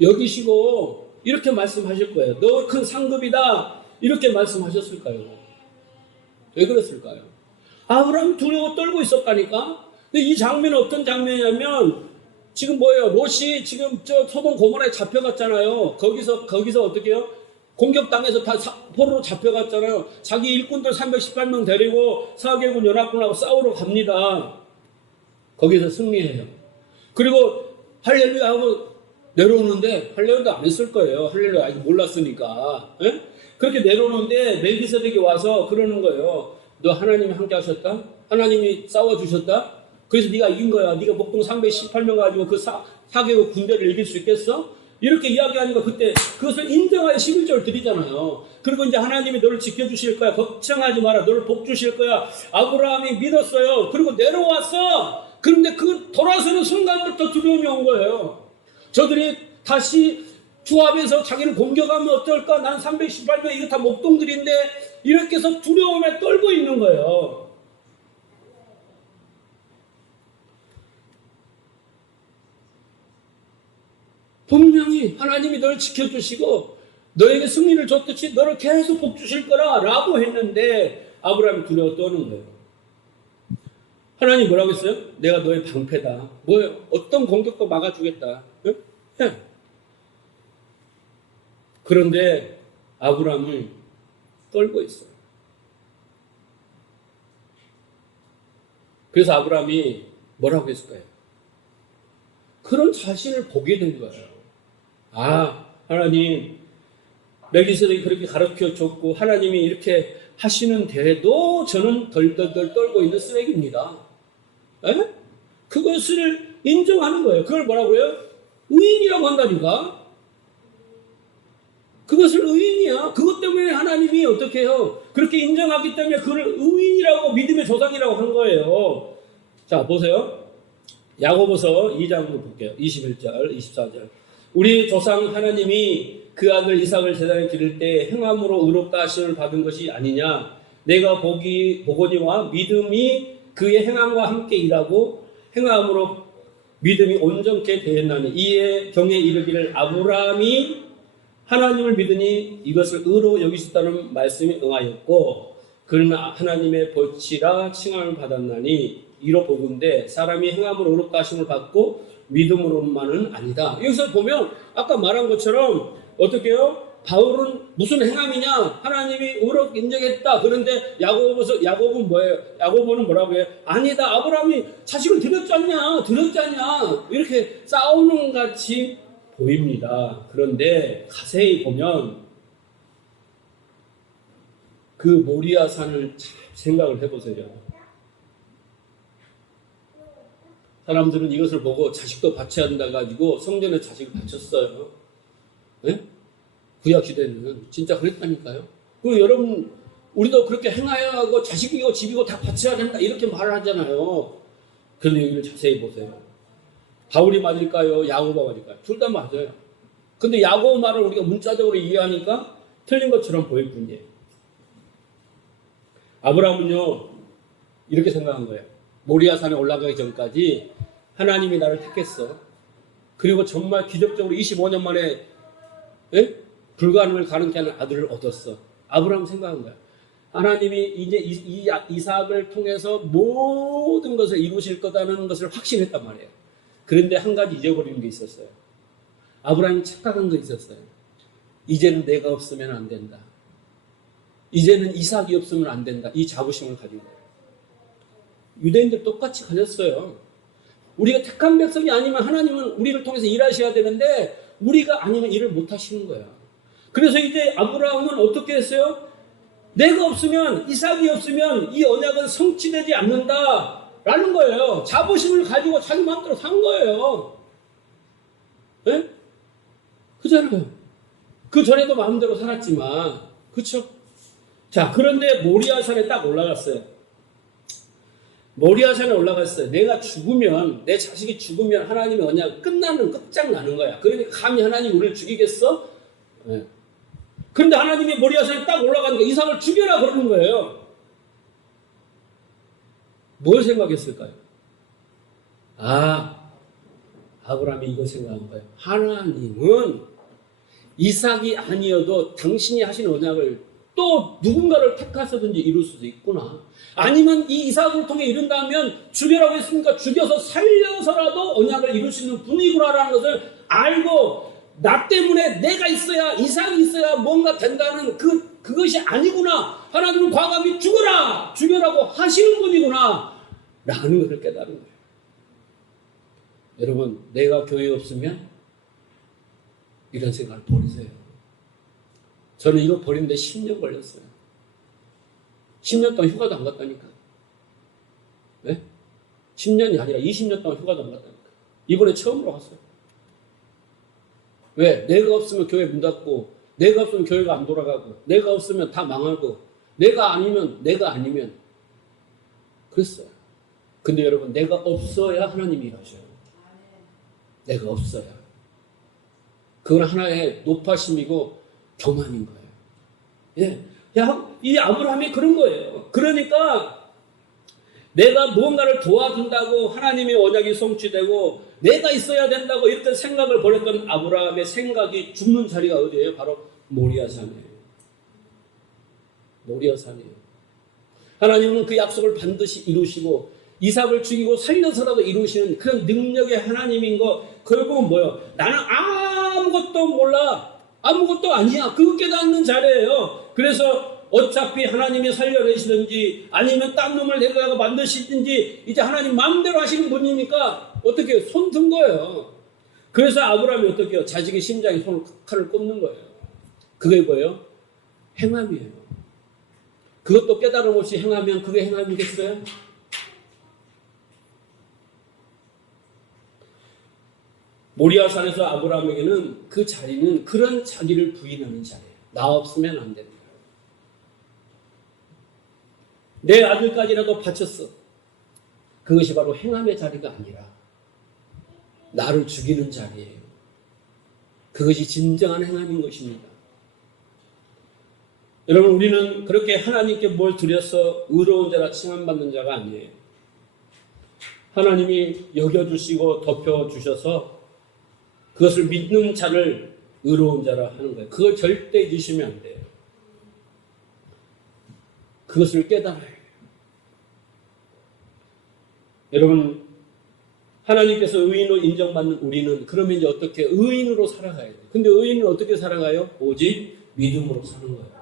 여기시고 이렇게 말씀하실 거예요. 너 큰 상급이다 이렇게 말씀하셨을까요? 왜 그랬을까요? 아브라함이 두려워 떨고 있었다니까. 근데 이 장면은 어떤 장면이냐면 지금 뭐예요? 롯이 지금 저 소돔 고모라에 잡혀갔잖아요. 거기서 어떻게 해요? 공격당해서 다 포로로 잡혀갔잖아요. 자기 일꾼들 318명 데리고 사개국 연합군하고 싸우러 갑니다. 거기서 승리해요. 그리고 할렐루야 하고 내려오는데 할렐루야도 안 했을 거예요. 할렐루야 아직 몰랐으니까. 에? 그렇게 내려오는데 멜기세덱이 와서 그러는 거예요. 너 하나님이 함께 하셨다? 하나님이 싸워주셨다? 그래서 네가 이긴 거야. 네가 목동 318명 가지고 그 사개국 군대를 이길 수 있겠어? 이렇게 이야기하니까 그때 그것을 인정하여 11절 드리잖아요. 그리고 이제 하나님이 너를 지켜주실 거야. 걱정하지 마라. 너를 복 주실 거야. 아브라함이 믿었어요. 그리고 내려왔어. 그런데 그 돌아서는 순간부터 두려움이 온 거예요. 저들이 다시 조합해서 자기를 공격하면 어떨까? 난 318명 이거 다 목동들인데 이렇게 해서 두려움에 떨고 있는 거예요. 하나님이 너를 지켜주시고 너에게 승리를 줬듯이 너를 계속 복 주실 거라 라고 했는데 아브라함이 두려워 떠는 거예요. 하나님 뭐라고 했어요? 내가 너의 방패다. 뭐예요? 어떤 공격도 막아주겠다. 응? 예. 그런데 아브라함을 떨고 있어요. 그래서 아브라함이 뭐라고 했을까요? 그런 자신을 보게 된 거예요. 아, 하나님, 멜기세덱이 그렇게 가르쳐 줬고 하나님이 이렇게 하시는데도 저는 덜덜덜 떨고 있는 쓰레기입니다. 에? 그것을 인정하는 거예요. 그걸 뭐라고요? 의인이라고 한다니까. 그것을 의인이야. 그것 때문에 하나님이 어떻게 해요? 그렇게 인정하기 때문에 그걸 의인이라고 믿음의 조상이라고 한 거예요. 자, 보세요. 야고보서 2장으로 볼게요. 21절, 24절. 우리 조상 하나님이 그 아들 이삭을 제단에 기를 때 행함으로 의롭다 하심을 받은 것이 아니냐. 내가 보거니와 믿음이 그의 행함과 함께 일하고 행함으로 믿음이 온전케 되었나니 이에 경에 이르기를 아브라함이 하나님을 믿으니 이것을 의로 여기셨다는 말씀이 응하였고 그는 하나님의 벌치라 칭함을 받았나니 이로 보건대 사람이 행함으로 의롭다 하심을 받고 믿음으로만은 아니다. 여기서 보면 아까 말한 것처럼 어떻게 해요? 바울은 무슨 행함이냐? 하나님이 의롭게 인정했다. 그런데 야고보는 뭐예요? 야고보는 뭐라고 해요? 아니다. 아브라함이 자식을 드렸지 않냐? 이렇게 싸우는 같이 보입니다. 그런데 자세히 보면 그 모리아 산을 잘 생각을 해보세요. 사람들은 이것을 보고 자식도 바쳐야 한다 가지고 성전에 자식을 바쳤어요. 네? 구약 시대는 진짜 그랬다니까요. 그리고 여러분 우리도 그렇게 행하여야 하고 자식이고 집이고 다 바쳐야 된다 이렇게 말을 하잖아요. 그런데 여기를 자세히 보세요. 바울이 맞을까요? 야고보가 맞을까요? 둘 다 맞아요. 근데 야고보 말을 우리가 문자적으로 이해하니까 틀린 것처럼 보일 뿐이에요. 아브라함은요 이렇게 생각한 거예요. 모리아산에 올라가기 전까지 하나님이 나를 택했어. 그리고 정말 기적적으로 25년 만에 불가능을 가능케 하는 아들을 얻었어. 아브라함 생각한 거야. 하나님이 이제 이삭을 통해서 모든 것을 이루실 거다는 것을 확신했단 말이에요. 그런데 한 가지 잊어버리는 게 있었어요. 아브라함이 착각한 거 있었어요. 이제는 내가 없으면 안 된다. 이제는 이삭이 없으면 안 된다. 이 자부심을 가진 거예요. 유대인들 똑같이 가졌어요. 우리가 택한 백성이 아니면 하나님은 우리를 통해서 일하셔야 되는데 우리가 아니면 일을 못 하시는 거야. 그래서 이제 아브라함은 어떻게 했어요? 내가 없으면, 이삭이 없으면 이 언약은 성취되지 않는다 라는 거예요. 자부심을 가지고 자기 마음대로 산 거예요. 네? 그잖아요. 그 전에도 마음대로 살았지만 그렇죠? 자, 그런데 모리아산에 딱 올라갔어요. 모리아산에 올라갔어요. 내가 죽으면, 내 자식이 죽으면 하나님의 언약 끝장나는 거야. 그러니까 감히 하나님 우리를 죽이겠어? 네. 그런데 하나님이 모리아산에 딱 올라가니까 이삭을 죽여라 그러는 거예요. 뭘 생각했을까요? 아브라함이 이거 생각한 거예요. 하나님은 이삭이 아니어도 당신이 하신 언약을 또 누군가를 택하서든지 이룰 수도 있구나. 아니면 이 이삭을 통해 이룬다면 죽여라고 했으니까 죽여서 살려서라도 언약을 이룰 수 있는 분이구나라는 것을 알고 나 때문에 내가 있어야 이삭이 있어야 뭔가 된다는 그것이 아니구나. 하나님은 과감히 죽여라고 하시는 분이구나 라는 것을 깨달은 거예요. 여러분 내가 교회에 없으면 이런 생각을 버리세요. 저는 이거 버리는데 10년 걸렸어요. 10년 동안 휴가도 안 갔다니까. 네? 10년이 아니라 20년 동안 휴가도 안 갔다니까. 이번에 처음으로 갔어요. 왜? 내가 없으면 교회 문 닫고, 내가 없으면 교회가 안 돌아가고, 내가 없으면 다 망하고, 내가 아니면 그랬어요. 근데 여러분 내가 없어야 하나님이 일하셔요. 내가 없어야. 그건 하나의 높아심이고 교만인 거예요. 예. 이 아브라함이 그런 거예요. 그러니까 내가 무언가를 도와준다고 하나님의 언약이 성취되고 내가 있어야 된다고 이렇게 생각을 버렸던 아브라함의 생각이 죽는 자리가 어디예요? 바로 모리아산이에요. 모리아산이에요. 하나님은 그 약속을 반드시 이루시고 이삭을 죽이고 살려서라도 이루시는 그런 능력의 하나님인 거 결국은 뭐예요? 나는 아무것도 몰라. 아무것도 아니야. 그거 깨닫는 자리예요. 그래서 어차피 하나님이 살려내시든지 아니면 딴 놈을 데려다가 만드시든지 이제 하나님 마음대로 하시는 분이니까 어떻게 손 든 거예요. 그래서 아브라함이 어떻게 해요? 자식의 심장에 칼을 꼽는 거예요. 그게 뭐예요? 행함이에요. 그것도 깨달음 없이 행하면 그게 행함이겠어요? 모리아산에서 아브라함에게는 그 자리는 그런 자기를 부인하는 자리예요. 나 없으면 안 된다. 내 아들까지라도 바쳤어. 그것이 바로 행함의 자리가 아니라 나를 죽이는 자리예요. 그것이 진정한 행함인 것입니다. 여러분, 우리는 그렇게 하나님께 뭘 드려서 의로운 자라 칭함받는 자가 아니에요. 하나님이 여겨주시고 덮여주셔서 그것을 믿는 자를 의로운 자라 하는 거예요. 그걸 절대 잊으시면 안 돼요. 그것을 깨달아야 해요. 여러분, 하나님께서 의인으로 인정받는 우리는 그러면 이제 어떻게 의인으로 살아가야 돼요. 근데 의인은 어떻게 살아가요? 오직 믿음으로 사는 거예요.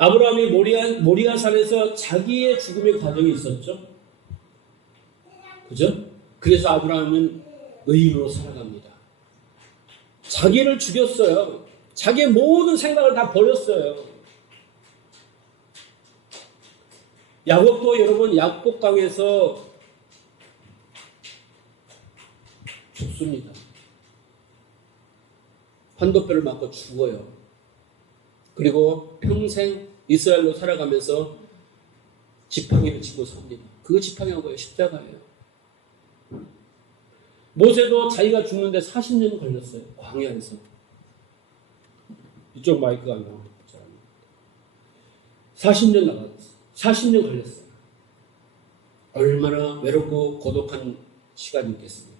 아브라함이 모리아산에서 자기의 죽음의 과정이 있었죠. 그죠? 그래서 아브라함은 의인으로 살아갑니다. 자기를 죽였어요. 자기의 모든 생각을 다 버렸어요. 야곱도 여러분 약복강에서 죽습니다. 환도뼈를 맞고 죽어요. 그리고 평생 이스라엘로 살아가면서 지팡이를 짚고 삽니다. 그 지팡이가 뭐예요? 십자가예요. 모세도 자기가 죽는데 40년 걸렸어요. 광야에서. 이쪽 마이크가 안 나옵니다. 40년 나갔어요. 40년 걸렸어요. 얼마나 외롭고 고독한 시간이 있겠습니까?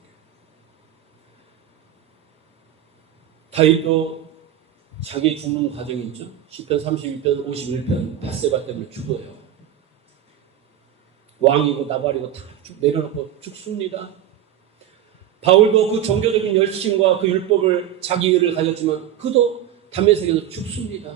다윗도 자기 죽는 과정이 있죠. 시편 32편, 51편 밧세바 때문에 죽어요. 왕이고 나발이고 다 내려놓고 죽습니다. 바울도 그 종교적인 열심과 그 율법을 자기 일을 가졌지만 그도 담에색에서 죽습니다.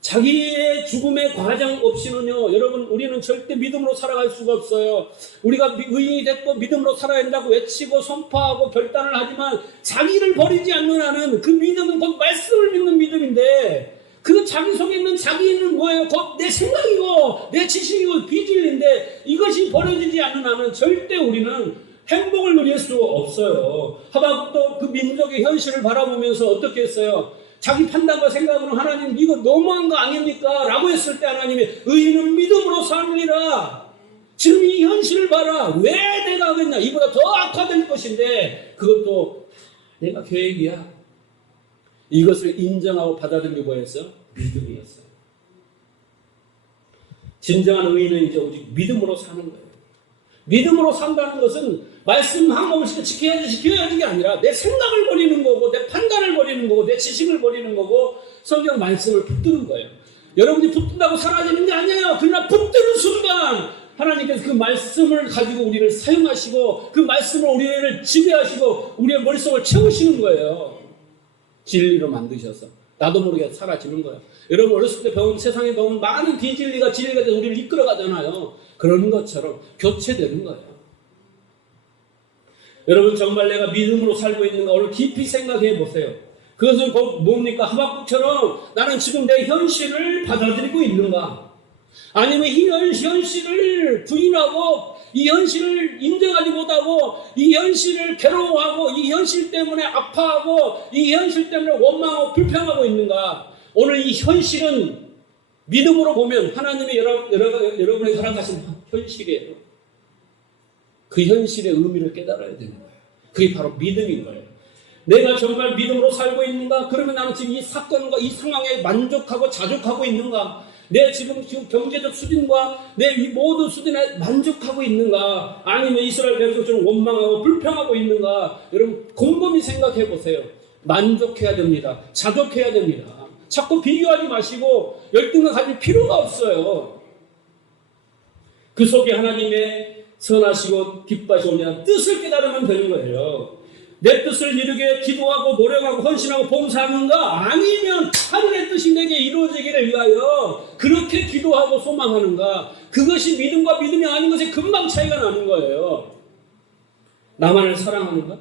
자기의 죽음의 과정 없이는요, 여러분, 우리는 절대 믿음으로 살아갈 수가 없어요. 우리가 의인이 됐고 믿음으로 살아야 한다고 외치고 선포하고 결단을 하지만 자기를 버리지 않는 한은 그 믿음은 곧 말씀을 믿는 믿음인데 그 자기 속에 있는 자기는 뭐예요? 곧 내 생각이고 내 지식이고 비진리인데 이것이 버려지지 않는 한은 절대 우리는 행복을 누릴 수 없어요. 하박국도 그 민족의 현실을 바라보면서 어떻게 했어요? 자기 판단과 생각으로 하나님 이거 너무한 거 아닙니까? 라고 했을 때 하나님이 의인은 믿음으로 살리라. 지금 이 현실을 봐라. 왜 내가 하겠냐? 이보다 더 악화될 것인데 그것도 내가 계획이야. 이것을 인정하고 받아들인 게 뭐였어요? 믿음이었어요. 진정한 의인은 이제 오직 믿음으로 사는 거예요. 믿음으로 산다는 것은 말씀 항목을 지켜야지 게 아니라 내 생각을 버리는 거고 내 판단을 버리는 거고 내 지식을 버리는 거고 성경 말씀을 붙드는 거예요. 여러분이 붙든다고 사라지는 게 아니에요. 그러나 붙드는 순간 하나님께서 그 말씀을 가지고 우리를 사용하시고 그 말씀으로 우리를 지배하시고 우리의 머릿속을 채우시는 거예요. 진리로 만드셔서 나도 모르게 사라지는 거예요. 여러분 어렸을 때 배운 세상에 배운 많은 비진리가 진리가 돼서 우리를 이끌어가잖아요. 그런 것처럼 교체되는 거예요. 여러분 정말 내가 믿음으로 살고 있는가 오늘 깊이 생각해 보세요. 그것은 곧 뭡니까? 하박국처럼 나는 지금 내 현실을 받아들이고 있는가? 아니면 이 현실을 부인하고 이 현실을 인정하지 못하고 이 현실을 괴로워하고 이 현실 때문에 아파하고 이 현실 때문에 원망하고 불평하고 있는가? 오늘 이 현실은 믿음으로 보면 하나님이 여러분에게 허락하신 현실이에요. 그 현실의 의미를 깨달아야 되는 거예요. 그게 바로 믿음인 거예요. 내가 정말 믿음으로 살고 있는가? 그러면 나는 지금 이 사건과 이 상황에 만족하고 자족하고 있는가? 내 지금 경제적 수준과 내 이 모든 수준에 만족하고 있는가? 아니면 이스라엘 백성처럼 원망하고 불평하고 있는가? 여러분 곰곰이 생각해 보세요. 만족해야 됩니다. 자족해야 됩니다. 자꾸 비교하지 마시고 열등감 가질 필요가 없어요. 그 속에 하나님의 선하시고 기뻐하시고 뜻을 깨달으면 되는 거예요. 내 뜻을 이루게 기도하고 노력하고 헌신하고 봉사하는가? 아니면 하늘의 뜻이 내게 이루어지기를 위하여 그렇게 기도하고 소망하는가? 그것이 믿음과 믿음이 아닌 것에 금방 차이가 나는 거예요. 나만을 사랑하는가?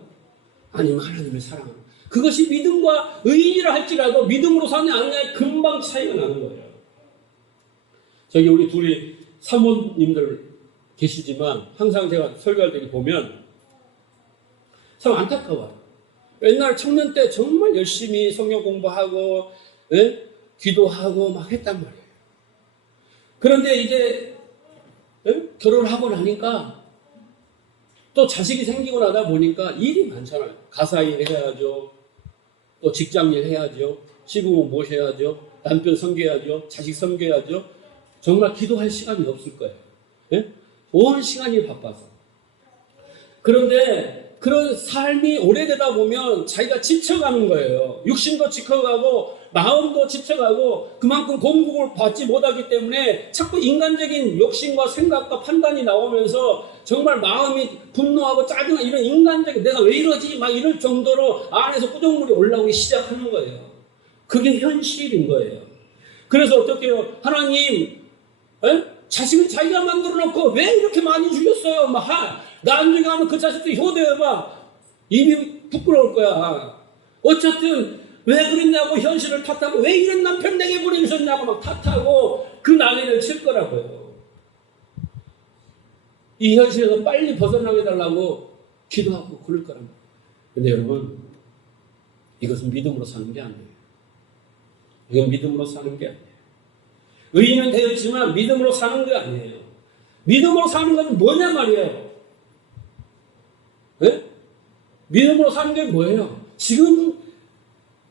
아니면 하나님을 사랑하는가? 그것이 믿음과 의인이라 할지라도 믿음으로 사느냐 아니냐에 금방 차이가 나는 거예요. 저기 우리 둘이 사모님들 계시지만 항상 제가 설교할 때 보면 참 안타까워요. 옛날 청년 때 정말 열심히 성경 공부하고 기도하고 막 했단 말이에요. 그런데 이제 결혼을 하고 나니까 또 자식이 생기고 나다 보니까 일이 많잖아요. 가사일 해야죠. 또 직장일 해야죠. 시부모 모셔야죠. 남편 섬겨야죠. 자식 섬겨야죠. 정말 기도할 시간이 없을 거예요. 온 시간이 바빠서. 그런데 그런 삶이 오래되다 보면 자기가 지쳐가는 거예요. 육신도 지쳐가고 마음도 지쳐가고 그만큼 공급을 받지 못하기 때문에 자꾸 인간적인 욕심과 생각과 판단이 나오면서 정말 마음이 분노하고 짜증나고 이런 인간적인 내가 왜 이러지 막 이럴 정도로 안에서 꾸정물이 올라오기 시작하는 거예요. 그게 현실인 거예요. 그래서 어떻게 해요? 하나님 자식을 자기가 만들어 놓고 왜 이렇게 많이 주셨어요? 나중에 하면 그 자식도 효도해봐. 입이 부끄러울 거야. 어쨌든 왜 그랬냐고 현실을 탓하고 왜 이런 남편 내게 보내주셨냐고 막 탓하고 그 난리를 칠 거라고요. 이 현실에서 빨리 벗어나게 달라고 기도하고 그럴 거랍니다. 근데 여러분 이것은 믿음으로 사는 게 아니에요. 이건 믿음으로 사는 게 아니에요. 의인은 되었지만 믿음으로 사는 게 아니에요. 믿음으로 사는 건 뭐냐 말이에요. 믿음으로 사는 게 뭐예요? 지금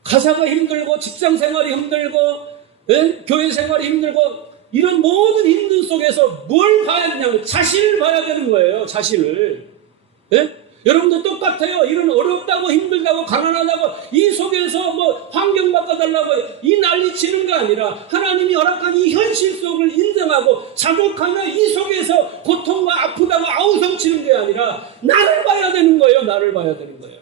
가사가 힘들고 직장 생활이 힘들고 교회 생활이 힘들고 이런 모든 힘든 속에서 뭘 봐야 되냐면 자신을 봐야 되는 거예요. 자신을. 여러분도 똑같아요. 이런 어렵다고 힘들다고 가난하다고 이 속에서 뭐 환경 바꿔달라고 이 난리 치는 게 아니라 하나님이 허락한 이 현실 속을 인정하고 자족하며 이 속에서 고통과 아프다고 아우성 치는 게 아니라 나를 봐야 되는 거예요. 나를 봐야 되는 거예요.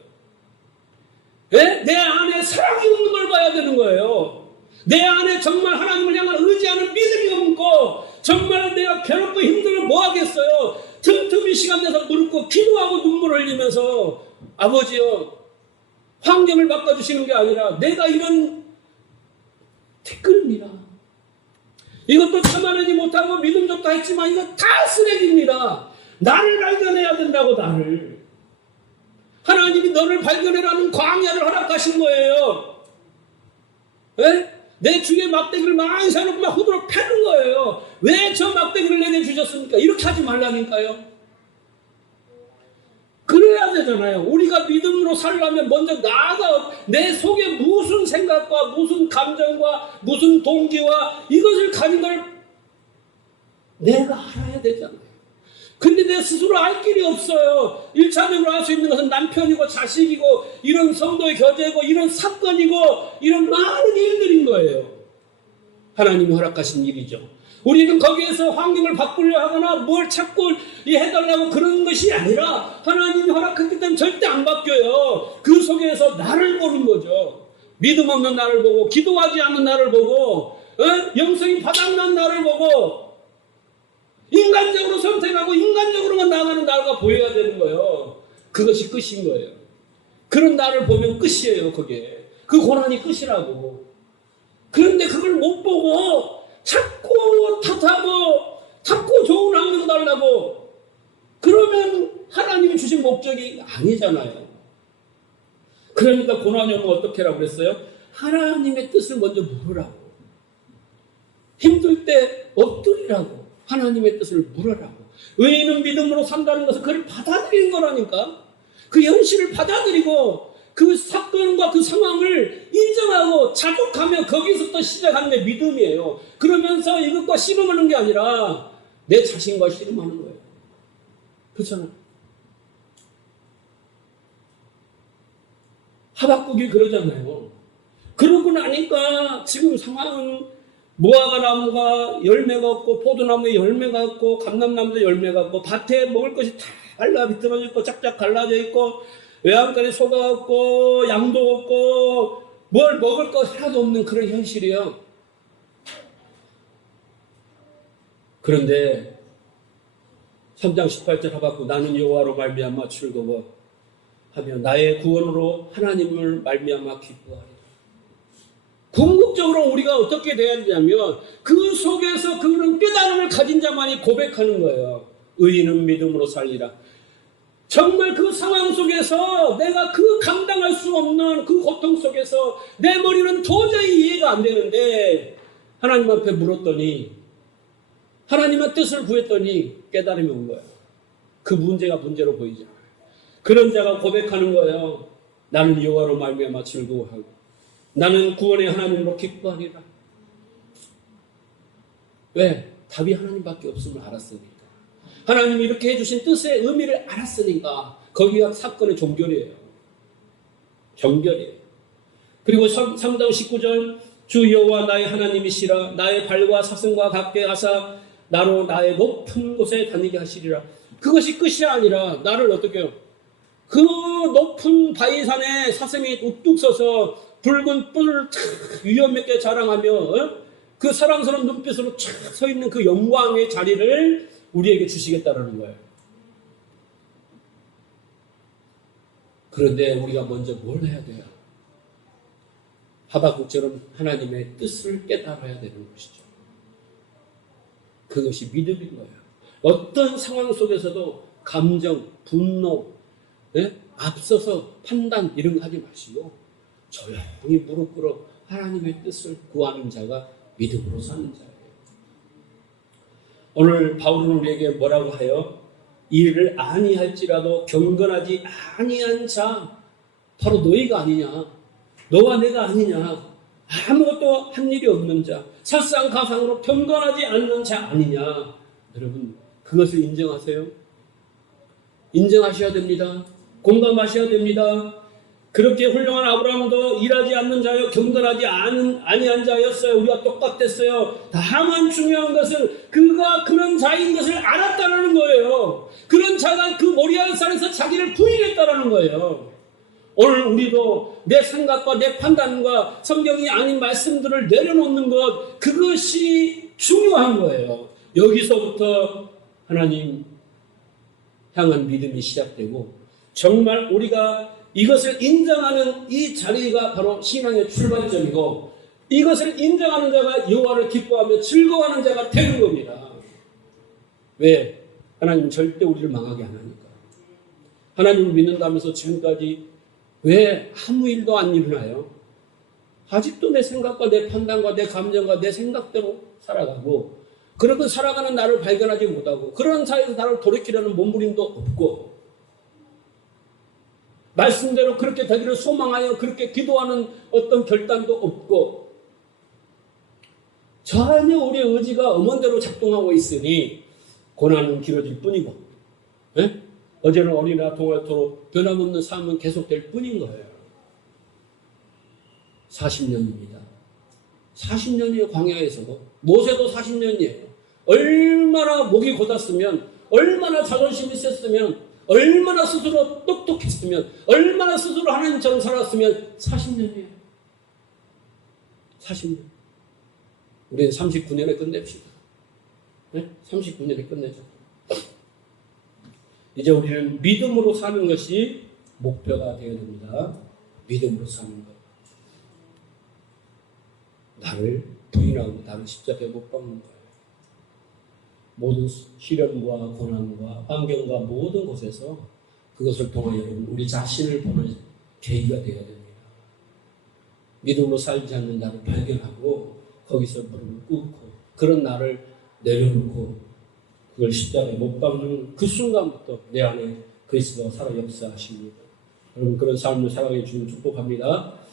내 안에 사랑이 없는 걸 봐야 되는 거예요. 내 안에 정말 하나님을 향한 의지하는 믿음이 없고 정말 내가 괴롭고 힘들면 뭐 하겠어요. 틈틈이 시간 내서 무릎 꿇고 기도하고 눈물 흘리면서 아버지요 환경을 바꿔주시는 게 아니라 내가 이런 댓글입니다. 이것도 참아내지 못하고 믿음 좋다 했지만 이거 다 쓰레기입니다. 나를 발견해야 된다고. 나를 하나님이 너를 발견해라는 광야를 허락하신 거예요. 내 주위에 막대기를 많이 사놓고 막 후드로 패는 거예요. 왜 저 막대기를 내게 주셨습니까? 이렇게 하지 말라니까요. 그래야 되잖아요. 우리가 믿음으로 살려면 먼저 나아가 내 속에 무슨 생각과 무슨 감정과 무슨 동기와 이것을 가진 걸 내가 알아야 되잖아요. 근데 내 스스로 알 길이 없어요. 1차적으로 알 수 있는 것은 남편이고 자식이고 이런 성도의 교제고 이런 사건이고 이런 많은 일들인 거예요. 하나님이 허락하신 일이죠. 우리는 거기에서 환경을 바꾸려 하거나 뭘 자꾸 해달라고 그런 것이 아니라 하나님이 허락했기 때문에 절대 안 바뀌어요. 그 속에서 나를 보는 거죠. 믿음 없는 나를 보고 기도하지 않는 나를 보고 영성이 바닥난 나를 보고 인간적으로 선택하고 인간적으로만 나가는 나가 보여야 되는 거예요. 그것이 끝인 거예요. 그런 나를 보면 끝이에요. 그게 그 고난이 끝이라고. 그런데 그걸 못 보고 자꾸 탓하고 자꾸 좋은 환경 달라고 그러면 하나님이 주신 목적이 아니잖아요. 그러니까 고난이 오면 어떻게 하라고 그랬어요? 하나님의 뜻을 먼저 물으라고. 힘들 때 엎드리라고. 하나님의 뜻을 물으라고. 의인은 믿음으로 산다는 것은 그걸 받아들이는 거라니까. 그 현실을 받아들이고 그 사건과 그 상황을 인정하고 자족하며 거기서부터 시작하는 게 믿음이에요. 그러면서 이것과 씨름하는 게 아니라 내 자신과 씨름하는 거예요. 그렇잖아요. 하박국이 그러잖아요. 그러고 나니까 지금 상황은 무화과 나무가 열매가 없고 포도나무에 열매가 없고 감람나무도 열매가 없고 밭에 먹을 것이 다 갈라 비틀어져 있고 짝짝 갈라져 있고 외양간에 소가 없고 양도 없고 뭘 먹을 것 하나도 없는 그런 현실이에요. 그런데 3장 18절 하박국 나는 여호와로 말미암아 즐거워 하며 나의 구원으로 하나님을 말미암아 기뻐하리라. 궁극적으로 우리가 어떻게 돼야 되냐면 그 속에서 그런 깨달음을 가진 자만이 고백하는 거예요. 의인은 믿음으로 살리라. 정말 그 상황 속에서 내가 그 감당할 수 없는 그 고통 속에서 내 머리는 도저히 이해가 안 되는데 하나님 앞에 물었더니 하나님의 뜻을 구했더니 깨달음이 온 거예요. 그 문제가 문제로 보이지 않아요. 그런 자가 고백하는 거예요. 나는 여호와로 말미암아 즐거워하고 나는 구원의 하나님으로 기뻐하리라. 왜? 답이 하나님밖에 없음을 알았으니까. 하나님이 이렇게 해주신 뜻의 의미를 알았으니까 거기가 사건의 종결이에요. 종결이에요. 그리고 3장 19절 주 여호와 나의 하나님이시라 나의 발과 사슴과 같게 하사 나로 나의 높은 곳에 다니게 하시리라. 그것이 끝이 아니라 나를 어떻게 해요? 그 높은 바위산에 사슴이 우뚝 서서 붉은 뿔을 위엄있게 자랑하며 그 사랑스러운 눈빛으로 쫙 서 있는 그 영광의 자리를 우리에게 주시겠다라는 거예요. 그런데 우리가 먼저 뭘 해야 돼요? 하박국처럼 하나님의 뜻을 깨달아야 되는 것이죠. 그것이 믿음인 거예요. 어떤 상황 속에서도 감정, 분노, 앞서서 판단 이런 거 하지 마시고 조용히 무릎 꿇어 하나님의 뜻을 구하는 자가 믿음으로 사는 자예요. 오늘 바울은 우리에게 뭐라고 하여? 이를 아니할지라도 경건하지 아니한 자 바로 너희가 아니냐? 너와 내가 아니냐? 아무것도 한 일이 없는 자 설상가상으로 경건하지 않는 자 아니냐? 여러분 그것을 인정하세요? 인정하셔야 됩니다. 공감하셔야 됩니다. 그렇게 훌륭한 아브라함도 일하지 않는 자여 경건하지 아니한 자였어요. 우리가 똑같았어요. 다만 중요한 것은 그가 그런 자인 것을 알았다는 거예요. 그런 자가 그 모리아산에서 자기를 부인했다는 거예요. 오늘 우리도 내 생각과 내 판단과 성경이 아닌 말씀들을 내려놓는 것 그것이 중요한 거예요. 여기서부터 하나님 향한 믿음이 시작되고 정말 우리가 이것을 인정하는 이 자리가 바로 신앙의 출발점이고 이것을 인정하는 자가 여호와를 기뻐하며 즐거워하는 자가 되는 겁니다. 왜? 하나님은 절대 우리를 망하게 안 하니까. 하나님을 믿는다면서 지금까지 왜 아무 일도 안 일어나요? 아직도 내 생각과 내 판단과 내 감정과 내 생각대로 살아가고 그렇게 살아가는 나를 발견하지 못하고 그런 사이에서 나를 돌이키려는 몸부림도 없고 말씀대로 그렇게 되기를 소망하여 그렇게 기도하는 어떤 결단도 없고 전혀 우리의 의지가 엄원대로 작동하고 있으니 고난은 길어질 뿐이고 어제는 어린이나 동화토록 변함없는 삶은 계속될 뿐인 거예요. 40년입니다. 40년이에요. 광야에서도. 모세도 40년이에요. 얼마나 목이 곧았으면 얼마나 자존심이 셌으면 얼마나 스스로 똑똑했으면 얼마나 스스로 하나님처럼 살았으면 40년이에요. 40년. 우리는 39년에 끝냅시다. 39년에 끝내죠. 이제 우리는 믿음으로 사는 것이 목표가 되어야 됩니다. 믿음으로 사는 것. 나를 부인하고 나를 십자가에 못 박는 거예요. 모든 시련과 고난과 환경과 모든 곳에서 그것을 통하여 우리 자신을 보는 계기가 되어야 됩니다. 믿음으로 살지 않는 나를 발견하고 거기서 무릎을 꿇고 그런 나를 내려놓고 그걸 십자가에 못 박는 그 순간부터 내 안에 그리스도가 살아 역사하십니다. 여러분 그런 삶을 살아가게 주님 축복합니다.